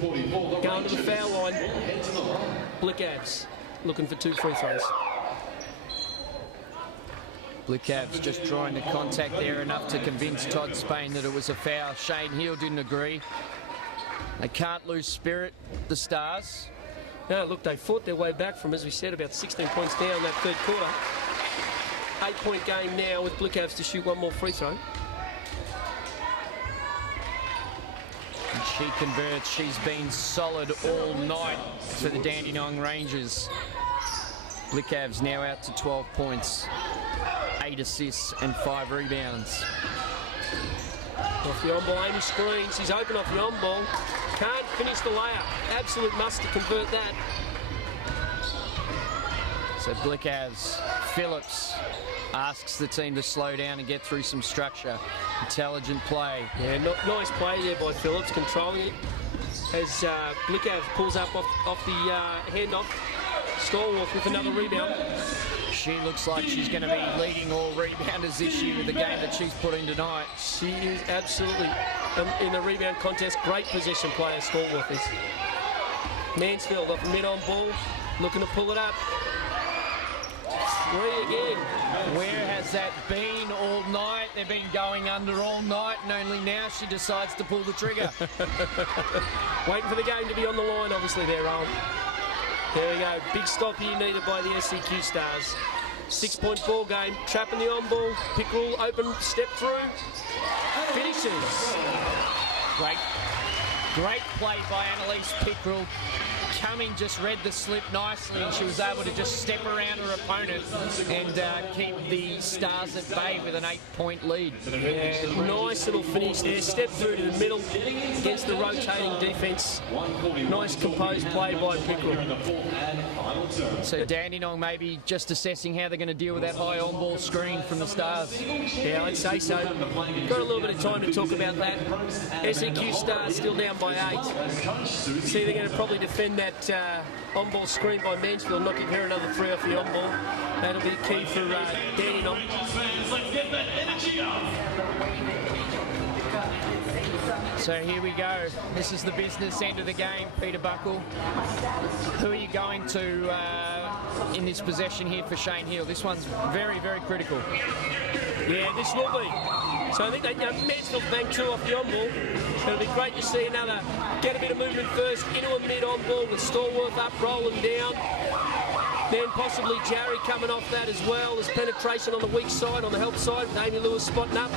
going to the foul line. Blickavs looking for 2 free throws. Blickavs just drawing the contact there enough to convince Todd Spain that it was a foul. Shane Hill didn't agree. They can't lose spirit, the Stars. No, look, they fought their way back from, as we said, about 16 points down that third quarter. 8-point game now with Blickavs to shoot 1 more free throw. And she converts. She's been solid all night for the Dandenong Rangers. Blickavs now out to 12 points, 8 assists and 5 rebounds. Off the on-ball, Amy screens. She's open off the on-ball. Can't finish the layup. Absolute must to convert that. So Blickaz, Phillips asks the team to slow down and get through some structure. Intelligent play. Yeah, nice play there by Phillips, controlling it. As Blickaz pulls up off the handoff. Stallworth with another rebound. She looks like she's going to be leading all rebounders this year with the game that she's put in tonight. She is absolutely in the rebound contest. Great possession player, Stallworth is. Mansfield off the mid-on ball, looking to pull it up. Three again. Where has that been all night? They've been going under all night, and only now she decides to pull the trigger. Waiting for the game to be on the line, obviously, there, Owen. There we go. Big stop here needed by the SCQ Stars. 6-point ball game. Trapping the on ball. Pickrell open, step through. Finishes. Great play by Annalise Pickrell. Cumming just read the slip nicely, and she was able to just step around her opponent and keep the Stars at bay with an 8-point lead. Yeah, nice little finish there. Step through to the middle against the rotating defence. Nice composed play by Pickrell. So Dandenong maybe just assessing how they're going to deal with that high on-ball screen from the Stars. Yeah, I'd say so. Got a little bit of time to talk about that. SEQ Stars still down by 8. See, they're going to probably defend that on-ball screen by Mansfield, not give her another 3 off the on-ball. That'll be key for Dandenong. Let's get that energy up. So here we go. This is the business end of the game, Peter Buckle. Who are you going to in this possession here for Shane Hill? This one's very, very critical. Yeah, this will be. So I think they, Mansfield's banked 2 off the on-ball. It'll be great to see another, get a bit of movement first, into a mid-on-ball with Stallworth up, rolling down. Then possibly Jarry coming off that as well. There's penetration on the weak side, on the help side, with Amy Lewis spotting up.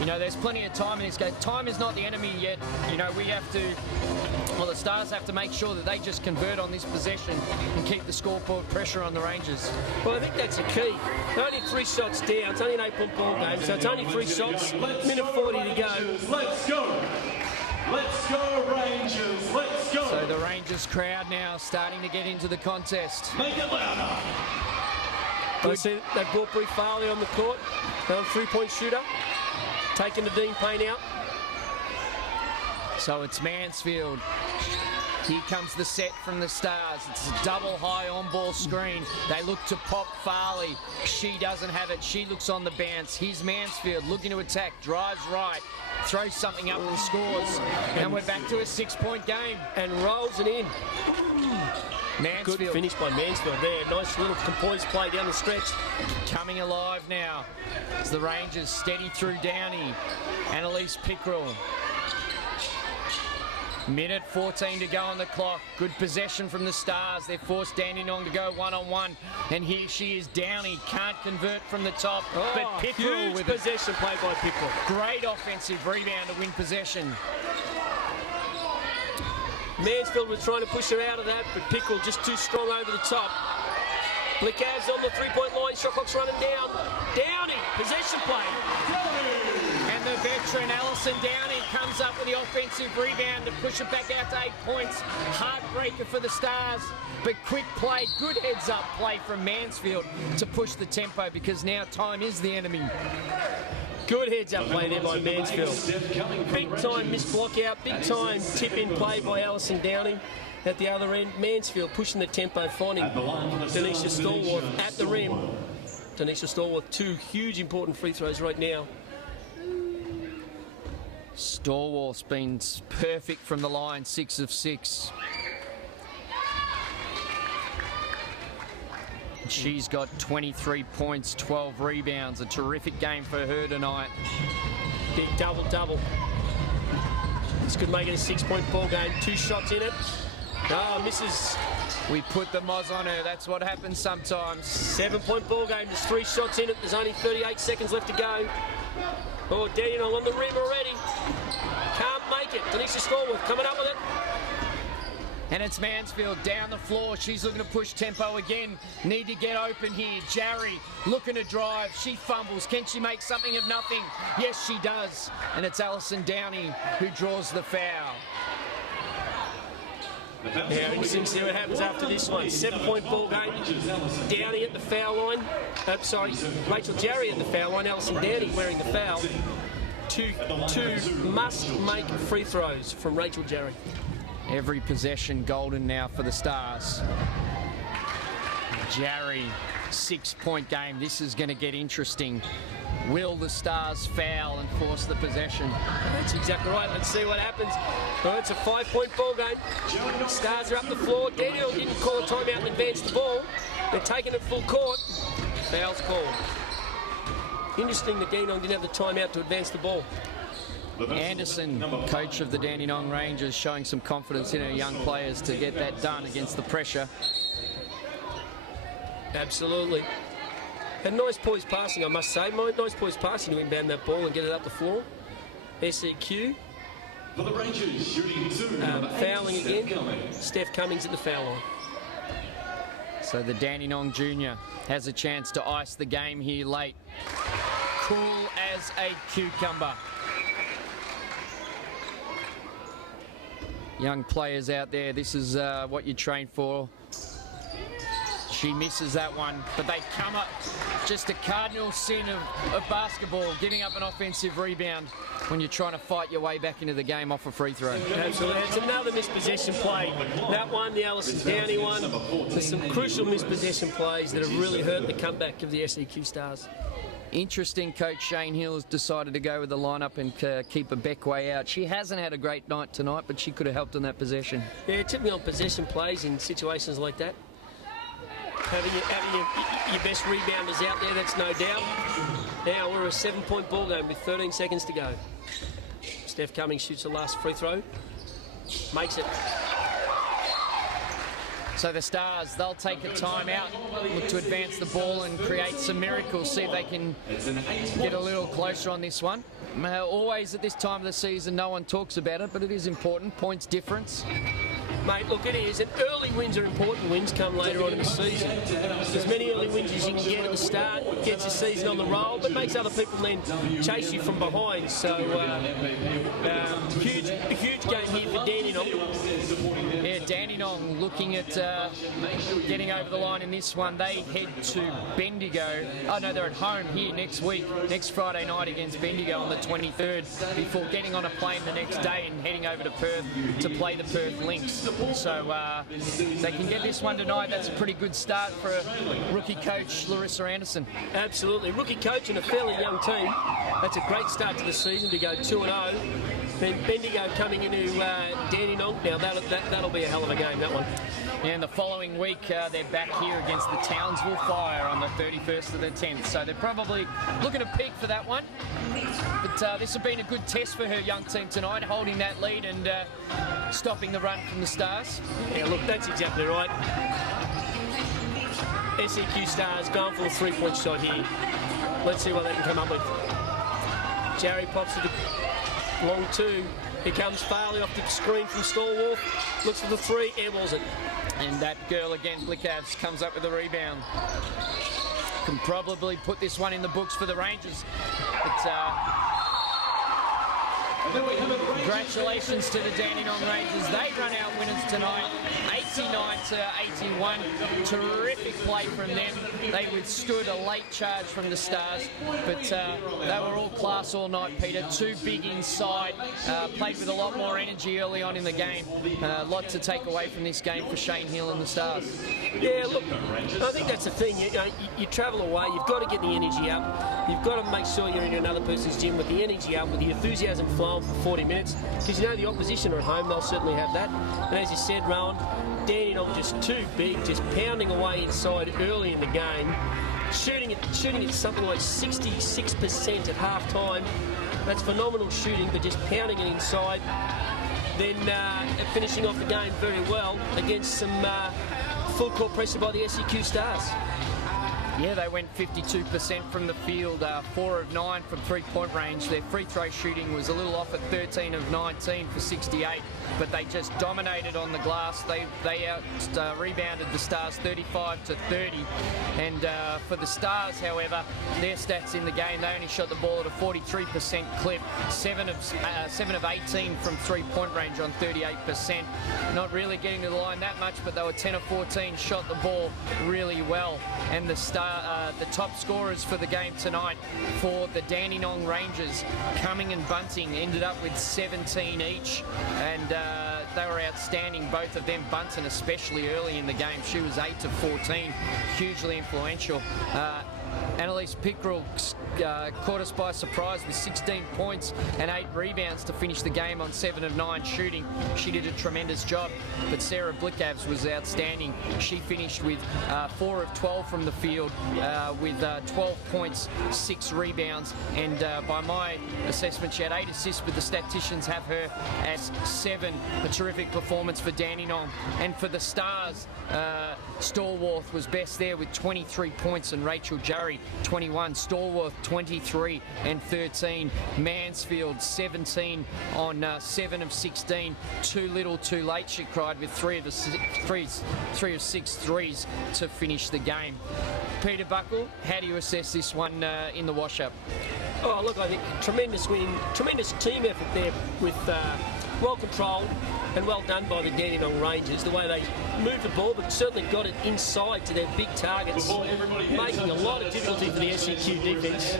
You know, there's plenty of time in this game. Time is not the enemy yet. You know, we have to, well, the Stars have to make sure that they just convert on this possession and keep the scoreboard pressure on the Rangers. Well, I think that's a key. They're only 3 shots down. It's only an 8-point ball game, so it's only 3 shots. Minute 40 to go. Let's go. Let's go, Rangers. Let's go. So the Rangers crowd now starting to get into the contest. Make it louder. I see they've brought Brie Farley on the court. Another 3-point shooter. Taking the Dean Payne out. So it's Mansfield. Here comes the set from the Stars. It's a double high on-ball screen. They look to pop Farley. She doesn't have it. She looks on the bounce. Here's Mansfield looking to attack. Drives right. Throws something up and scores. And we're back to a 6-point game. And rolls it in. Mansfield. Good finish by Mansfield there. Nice little composed play down the stretch. Coming alive now. It's the Rangers steady through Downey. Annalise Pickrell. Minute 14 to go on the clock. Good possession from the Stars. They've forced Dandenong to go one-on-one. And here she is, Downey. Can't convert from the top. But Pickrell with possession play by Pickrell. Great offensive rebound to win possession. Mansfield was trying to push her out of that, but Pickrell just too strong over the top. Blickaz on the 3-point line. Shot clock's running down. Downey, possession play. And the veteran Alison Downey comes up with the offensive rebound to push it back out to 8 points. Heartbreaker for the Stars, but quick play, good heads-up play from Mansfield to push the tempo because now time is the enemy. Good heads-up play there by Mansfield. Big-time missed block out, big-time tip-in play by Alison Downey. At the other end, Mansfield pushing the tempo, finding Denisha Stallworth at the rim. Denisha Stallworth, 2 huge important free throws right now. Stallworth's been perfect from the line, 6 of 6. She's got 23 points, 12 rebounds. A terrific game for her tonight. Big double-double. This could make it a 6-point ball game. 2 shots in it. Ah, misses. We put the moz on her. That's what happens sometimes. 7-point ball game. There's 3 shots in it. There's only 38 seconds left to go. Oh, Dandenong on the rim already. Can't make it. Denisha Stallworth coming up with it. And it's Mansfield down the floor. She's looking to push tempo again. Need to get open here. Jarry looking to drive. She fumbles. Can she make something of nothing? Yes, she does. And it's Alison Downey who draws the foul. Now, interesting to see what happens after this one. 7-point ball game. Downey at the foul line. Rachel Jarry at the foul line. Alison Downey wearing the foul. Two must-make free throws from Rachel Jarry. Every possession golden now for the Stars. Jarry, 6-point game. This is going to get interesting. Will the Stars foul and force the possession? That's exactly right. Let's see what happens. Well, it's a 5-point ball game. Stars are up the floor. Dandenong didn't call a timeout and advance the ball. They're taking it full court. Foul's called. Interesting that Dandenong didn't have the timeout to advance the ball. Anderson, coach of the Dandenong Rangers, showing some confidence in her young players to get that done against the pressure. Absolutely. And nice poised passing, I must say. Nice poised passing to inbound that ball and get it up the floor. SEQ. For the Rangers, shooting 2. Fouling again. Steph Cummings at the foul line. So the Dandenong Junior has a chance to ice the game here late. Cool as a cucumber. Young players out there, this is what you train for. She misses that one, but they come up. Just a cardinal sin of basketball, giving up an offensive rebound when you're trying to fight your way back into the game off a free throw. Absolutely. It's another mispossession play. That one, the Alison Downey one. There's some crucial mispossession plays that have really hurt the comeback of the SEQ Stars. Interesting, Coach Shane Hill has decided to go with the lineup and keep a Beckway out. She hasn't had a great night tonight, but she could have helped in that possession. Yeah, typically on possession plays in situations like that. Having your best rebounders out there, that's no doubt. Now we're a 7-point ball game with 13 seconds to go. Steph Cummings shoots the last free throw. Makes it. So the Stars, they'll take a timeout, look to advance the ball and create some miracles, see if they can get a little closer on this one. Always at this time of the season, no one talks about it, but it is important. Points difference. Mate, look, it is. And early wins are important. Wins come later on in the season. As many early wins as you can get at the start gets your season on the roll, but makes other people then chase you from behind. So, huge game here for Dandenong. Yeah, Dandenong looking at getting over the line in this one. They head to Bendigo. Oh, no, they're at home here next week, next Friday night against Bendigo on the 23rd, before getting on a plane the next day and heading over to Perth to play the Perth Lynx. So if they can get this one tonight, that's a pretty good start for rookie coach Larissa Anderson. Absolutely. Rookie coach and a fairly young team. That's a great start to the season to go 2-0. Then Bendigo coming into Dandenong. Now that'll be a hell of a game, that one. And the following week, they're back here against the Townsville Fire on the 31st of the 10th. So they're probably looking to peak for that one. But this has been a good test for her young team tonight, holding that lead and stopping the run from the Stars. Yeah, look, that's exactly right. SEQ Stars going for a 3-point shot here. Let's see what they can come up with. Jarry pops to the long 2. Here comes Farley off the screen from Stallworth. Looks for the 3, airballs it. And that girl again, Blickavs, comes up with the rebound. Can probably put this one in the books for the Rangers. But congratulations to the Dandenong Rangers. They run out winners tonight, 89-81. Terrific play from them. They withstood a late charge from the Stars, but they were all class all night, Peter. Too big inside, played with a lot more energy early on in the game. A lot to take away from this game for Shane Hill and the Stars. Yeah, look, I think that's the thing. You travel away, you've got to get the energy up. You've got to make sure you're in another person's gym with the energy up, with the enthusiasm flowing for 40 minutes, because you know the opposition are at home, they'll certainly have that. And as you said, Rowan, Dandenong just too big, just pounding away inside early in the game, shooting at something like 66% at half-time. That's phenomenal shooting, but just pounding it inside. Then finishing off the game very well against some full court pressure by the SEQ Stars. Yeah, they went 52% from the field, 4 of 9 from three-point range. Their free throw shooting was a little off at 13 of 19 for 68, but they just dominated on the glass. They rebounded the Stars 35 to 30. And for the Stars, however, their stats in the game, they only shot the ball at a 43% clip, 7 of 18 from three-point range on 38%. Not really getting to the line that much, but they were 10 of 14, shot the ball really well. And the top scorers for the game tonight for the Dandenong Rangers, Cumming and Bunting, ended up with 17 each, and they were outstanding, both of them. Bunting especially early in the game, she was 8 of 14, hugely influential. Annalise Pickrell caught us by surprise with 16 points and 8 rebounds to finish the game on 7 of 9 shooting. She did a tremendous job, but Sarah Blickavs was outstanding. She finished with 4 of 12 from the field with 12 points, 6 rebounds, and by my assessment, she had 8 assists, but the statisticians have her as 7. A terrific performance for Dandenong. And for the Stars, Stallworth was best there with 23 points, and Rachel Jarry 21, Stallworth 23 and 13, Mansfield 17 on 7 of 16, too little too late, she cried, with 3 of 6 threes to finish the game. Peter Buckle, how do you assess this one in the wash-up? Oh, look, I think tremendous win, tremendous team effort there with well controlled and well done by the Dandenong Rangers, the way they moved the ball, but certainly got it inside to their big targets, making a lot of difficulty for the SEQ defence.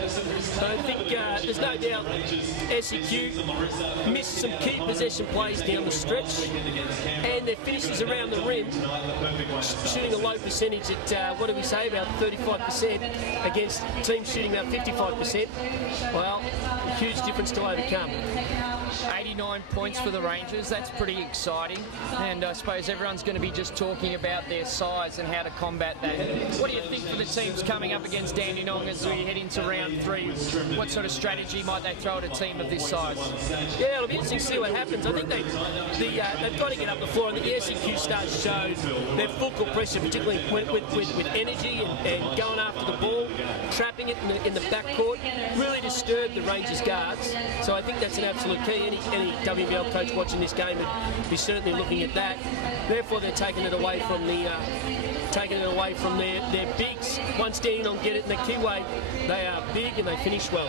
I think there's no doubt SEQ missed some key possession plays down the stretch, and their finishes around the rim, shooting a low percentage at, what do we say, about 35% against teams shooting about 55%. Well, a huge difference to overcome. 89 points for the Rangers, that's pretty exciting, and I suppose everyone's going to be just talking about their size and how to combat that. What do you think for the teams coming up against Dandenong as we head into round 3? What sort of strategy might they throw at a team of this size? Yeah, it'll be interesting to see what happens. I think they've got to get up the floor, and the SEQ stars showed their full court pressure, particularly with energy and going after the ball, trapping it in the backcourt, really disturbed the Rangers guards. So I think that's an absolute key. Any WNBL coach watching this game would be certainly looking at that. Therefore, they're taking it away from their bigs. Once Dandenong get it in the key way, they are big and they finish well.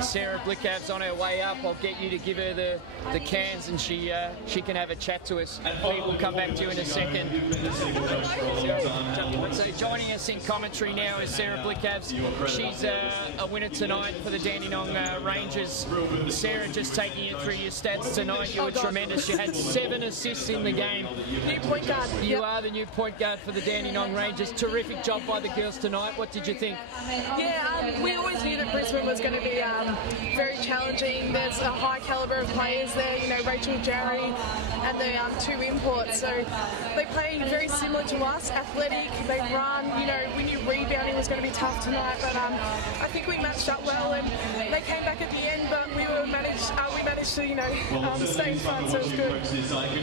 Sarah Blickav's on her way up. I'll get you to give her the cans, and she can have a chat to us. Pete, we'll come back to you in a second. So joining us in commentary now is Sarah Blickavs. She's a winner tonight for the Dandenong Rangers. Sarah, just taking you through your stats tonight, you were tremendous. You had 7 assists in the game. New point guard. You are the new point guard for the Dandenong Rangers. Terrific job by the girls tonight. What did you think? Yeah, we always knew that Brisbane was going to be very challenging. There's a high calibre of players there, you know, Rachel Jarry and the 2 imports. So they play very similar to us, athletic, they run, you know, we knew rebounding was going to be tough tonight, but I think we matched up well, and they came back at the end, but we managed to, you know, stay in front, so it was good.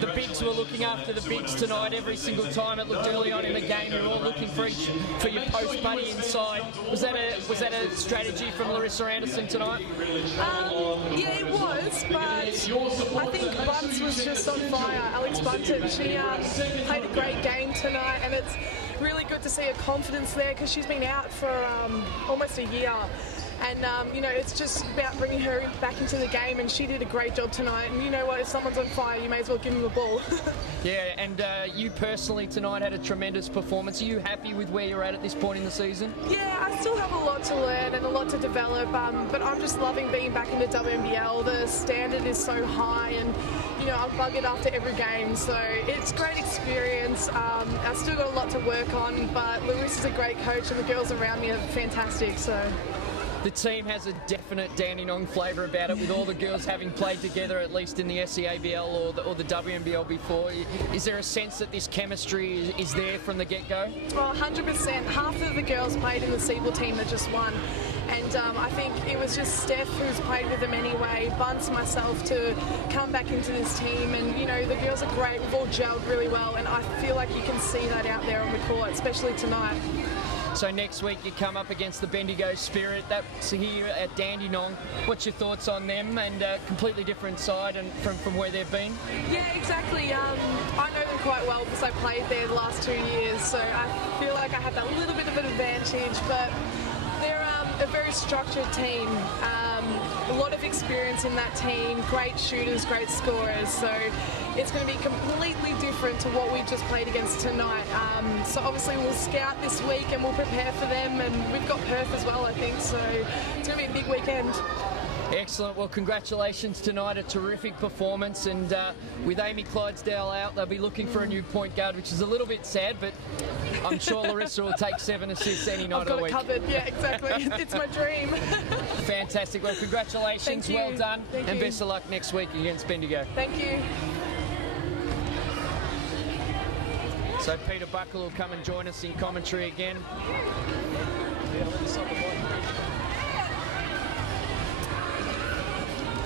The bigs were looking after the bigs tonight every single time. It looked early on in the game, you were all looking for your post buddy inside. Was that a strategy from Larissa Anderson tonight? Yeah, it was, but I think Bunce was just on fire. Alex Bunton, she played a great game tonight, and it's really good to see her confidence there, because she's been out for almost a year. And, you know, it's just about bringing her back into the game, and she did a great job tonight. And you know what, if someone's on fire, you may as well give them the ball. Yeah, and you personally tonight had a tremendous performance. Are you happy with where you're at this point in the season? Yeah, I still have a lot to learn and a lot to develop, but I'm just loving being back in the WNBL. The standard is so high, and, you know, I'm bugged after every game, so it's a great experience. I've still got a lot to work on, but Larissa's a great coach, and the girls around me are fantastic, so... The team has a definite Dandenong flavour about it, with all the girls having played together, at least in the SEABL or the WNBL before. Is there a sense that this chemistry is there from the get-go? Well, 100%. Half of the girls played in the Siebel team that just won. And I think it was just Steph who's played with them anyway, Bunce, myself, to come back into this team. And, you know, the girls are great. We've all gelled really well. And I feel like you can see that out there on the court, especially tonight. So next week you come up against the Bendigo Spirit. That's here at Dandenong. What's your thoughts on them, and a completely different side and from where they've been? Yeah, exactly. I know them quite well because I played there the last 2 years, so I feel like I have that little bit of an advantage, but they're a very structured team. A lot of experience in that team, great shooters, great scorers, so it's going to be completely different to what we just played against tonight. So obviously we'll scout this week and we'll prepare for them, and we've got Perth as well, I think, so it's going to be a big weekend. Excellent. Well, congratulations tonight. A terrific performance, and with Amy Clydesdale out, they'll be looking for a new point guard, which is a little bit sad, but I'm sure Larissa will take 7 assists any night of the week. I've got it covered. Yeah, exactly. It's my dream. Fantastic. Well, congratulations. Thank you. Well done. Thank and you. best of luck next week against Bendigo. Thank you. So Peter Buckle will come and join us in commentary again.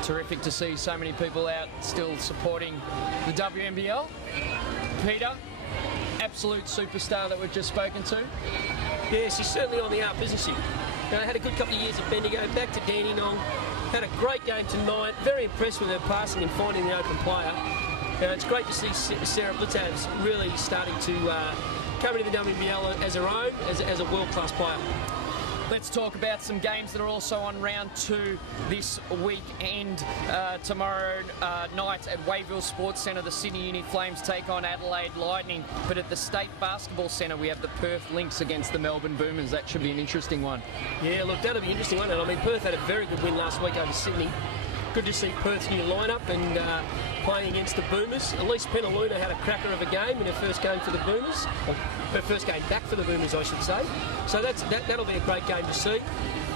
Terrific to see so many people out still supporting the WNBL. Peter, absolute superstar that we've just spoken to. Yeah, she's certainly on the up, isn't she? Had a good couple of years at Bendigo, back to Dandenong. Had a great game tonight. Very impressed with her passing and finding the open player. It's great to see Sarah Blitzav's really starting to come into the WNBL as her own, as a world-class player. Let's talk about some games that are also on round 2 this week, and tomorrow night at Wayville Sports Centre, the Sydney Uni Flames take on Adelaide Lightning. But at the State Basketball Centre, we have the Perth Lynx against the Melbourne Boomers. That should be an interesting one. Yeah, look, that'll be an interesting one. And I mean, Perth had a very good win last week over Sydney. Good to see Perth's new lineup and playing against the Boomers. Elise Penaluna had a cracker of a game in her first game for the Boomers. Or her first game back for the Boomers, I should say. So that'll be a great game to see.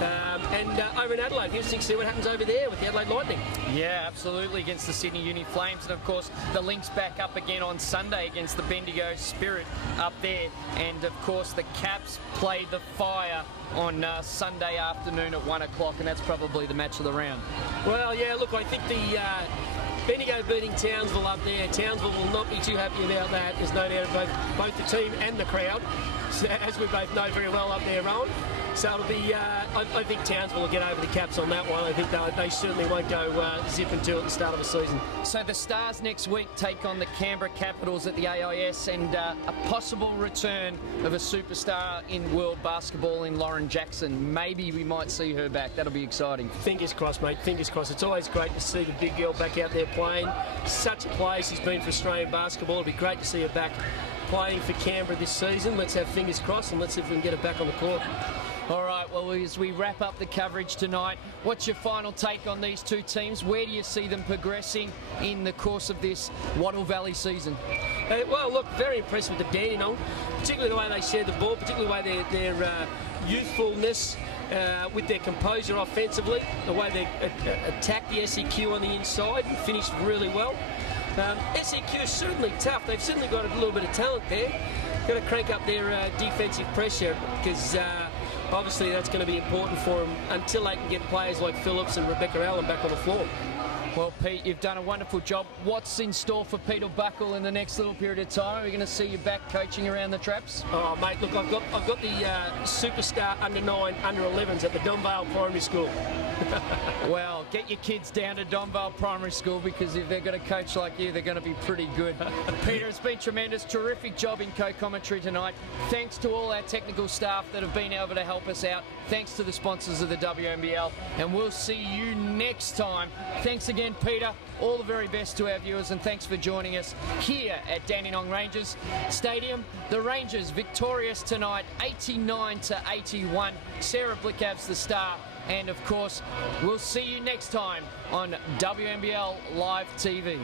And over in Adelaide, interesting to see what happens over there with the Adelaide Lightning. Yeah, absolutely, against the Sydney Uni Flames. And of course, the Lynx back up again on Sunday against the Bendigo Spirit up there. And of course, the Caps play the Fire on Sunday afternoon at 1 o'clock, and that's probably the match of the round. Well, yeah, look, I think the Bendigo beating Townsville up there. Townsville will not be too happy about that. There's no doubt about both the team and the crowd, as we both know very well up there, Rowan. So it'll be, I think Townsville will get over the Caps on that one. I think they certainly won't go zipping to at the start of the season. So the Stars next week take on the Canberra Capitals at the AIS, and a possible return of a superstar in world basketball in Lauren Jackson. Maybe we might see her back. That'll be exciting. Fingers crossed, mate. Fingers crossed. It's always great to see the big girl back out there playing. Such a player she's been for Australian basketball. It'll be great to see her back playing for Canberra this season. Let's have fingers crossed, and let's see if we can get her back on the court. All right, well, as we wrap up the coverage tonight, what's your final take on these two teams? Where do you see them progressing in the course of this Wattle Valley season? Well, look, very impressed with the Dandenong, particularly the way they shared the ball, particularly the way their youthfulness, with their composure offensively, the way they attacked the SEQ on the inside and finished really well. SEQ is certainly tough. They've certainly got a little bit of talent there. Got to crank up their defensive pressure, because obviously that's going to be important for them until they can get players like Phillips and Rebecca Allen back on the floor. Well, Pete, you've done a wonderful job. What's in store for Peter Buckle in the next little period of time? Are we going to see you back coaching around the traps? Oh, mate, look, I've got the superstar under-9, under-11s at the Donvale Primary School. Well, get your kids down to Donvale Primary School, because if they've got a coach like you, they're going to be pretty good. Peter, it's been tremendous. Terrific job in co-commentary tonight. Thanks to all our technical staff that have been able to help us out. Thanks to the sponsors of the WNBL. And we'll see you next time. Thanks again, Peter. All the very best to our viewers, and thanks for joining us here at Dandenong Rangers Stadium. The Rangers victorious tonight, 89-81. Sarah Blitzav's the star. And of course, we'll see you next time on WNBL Live TV.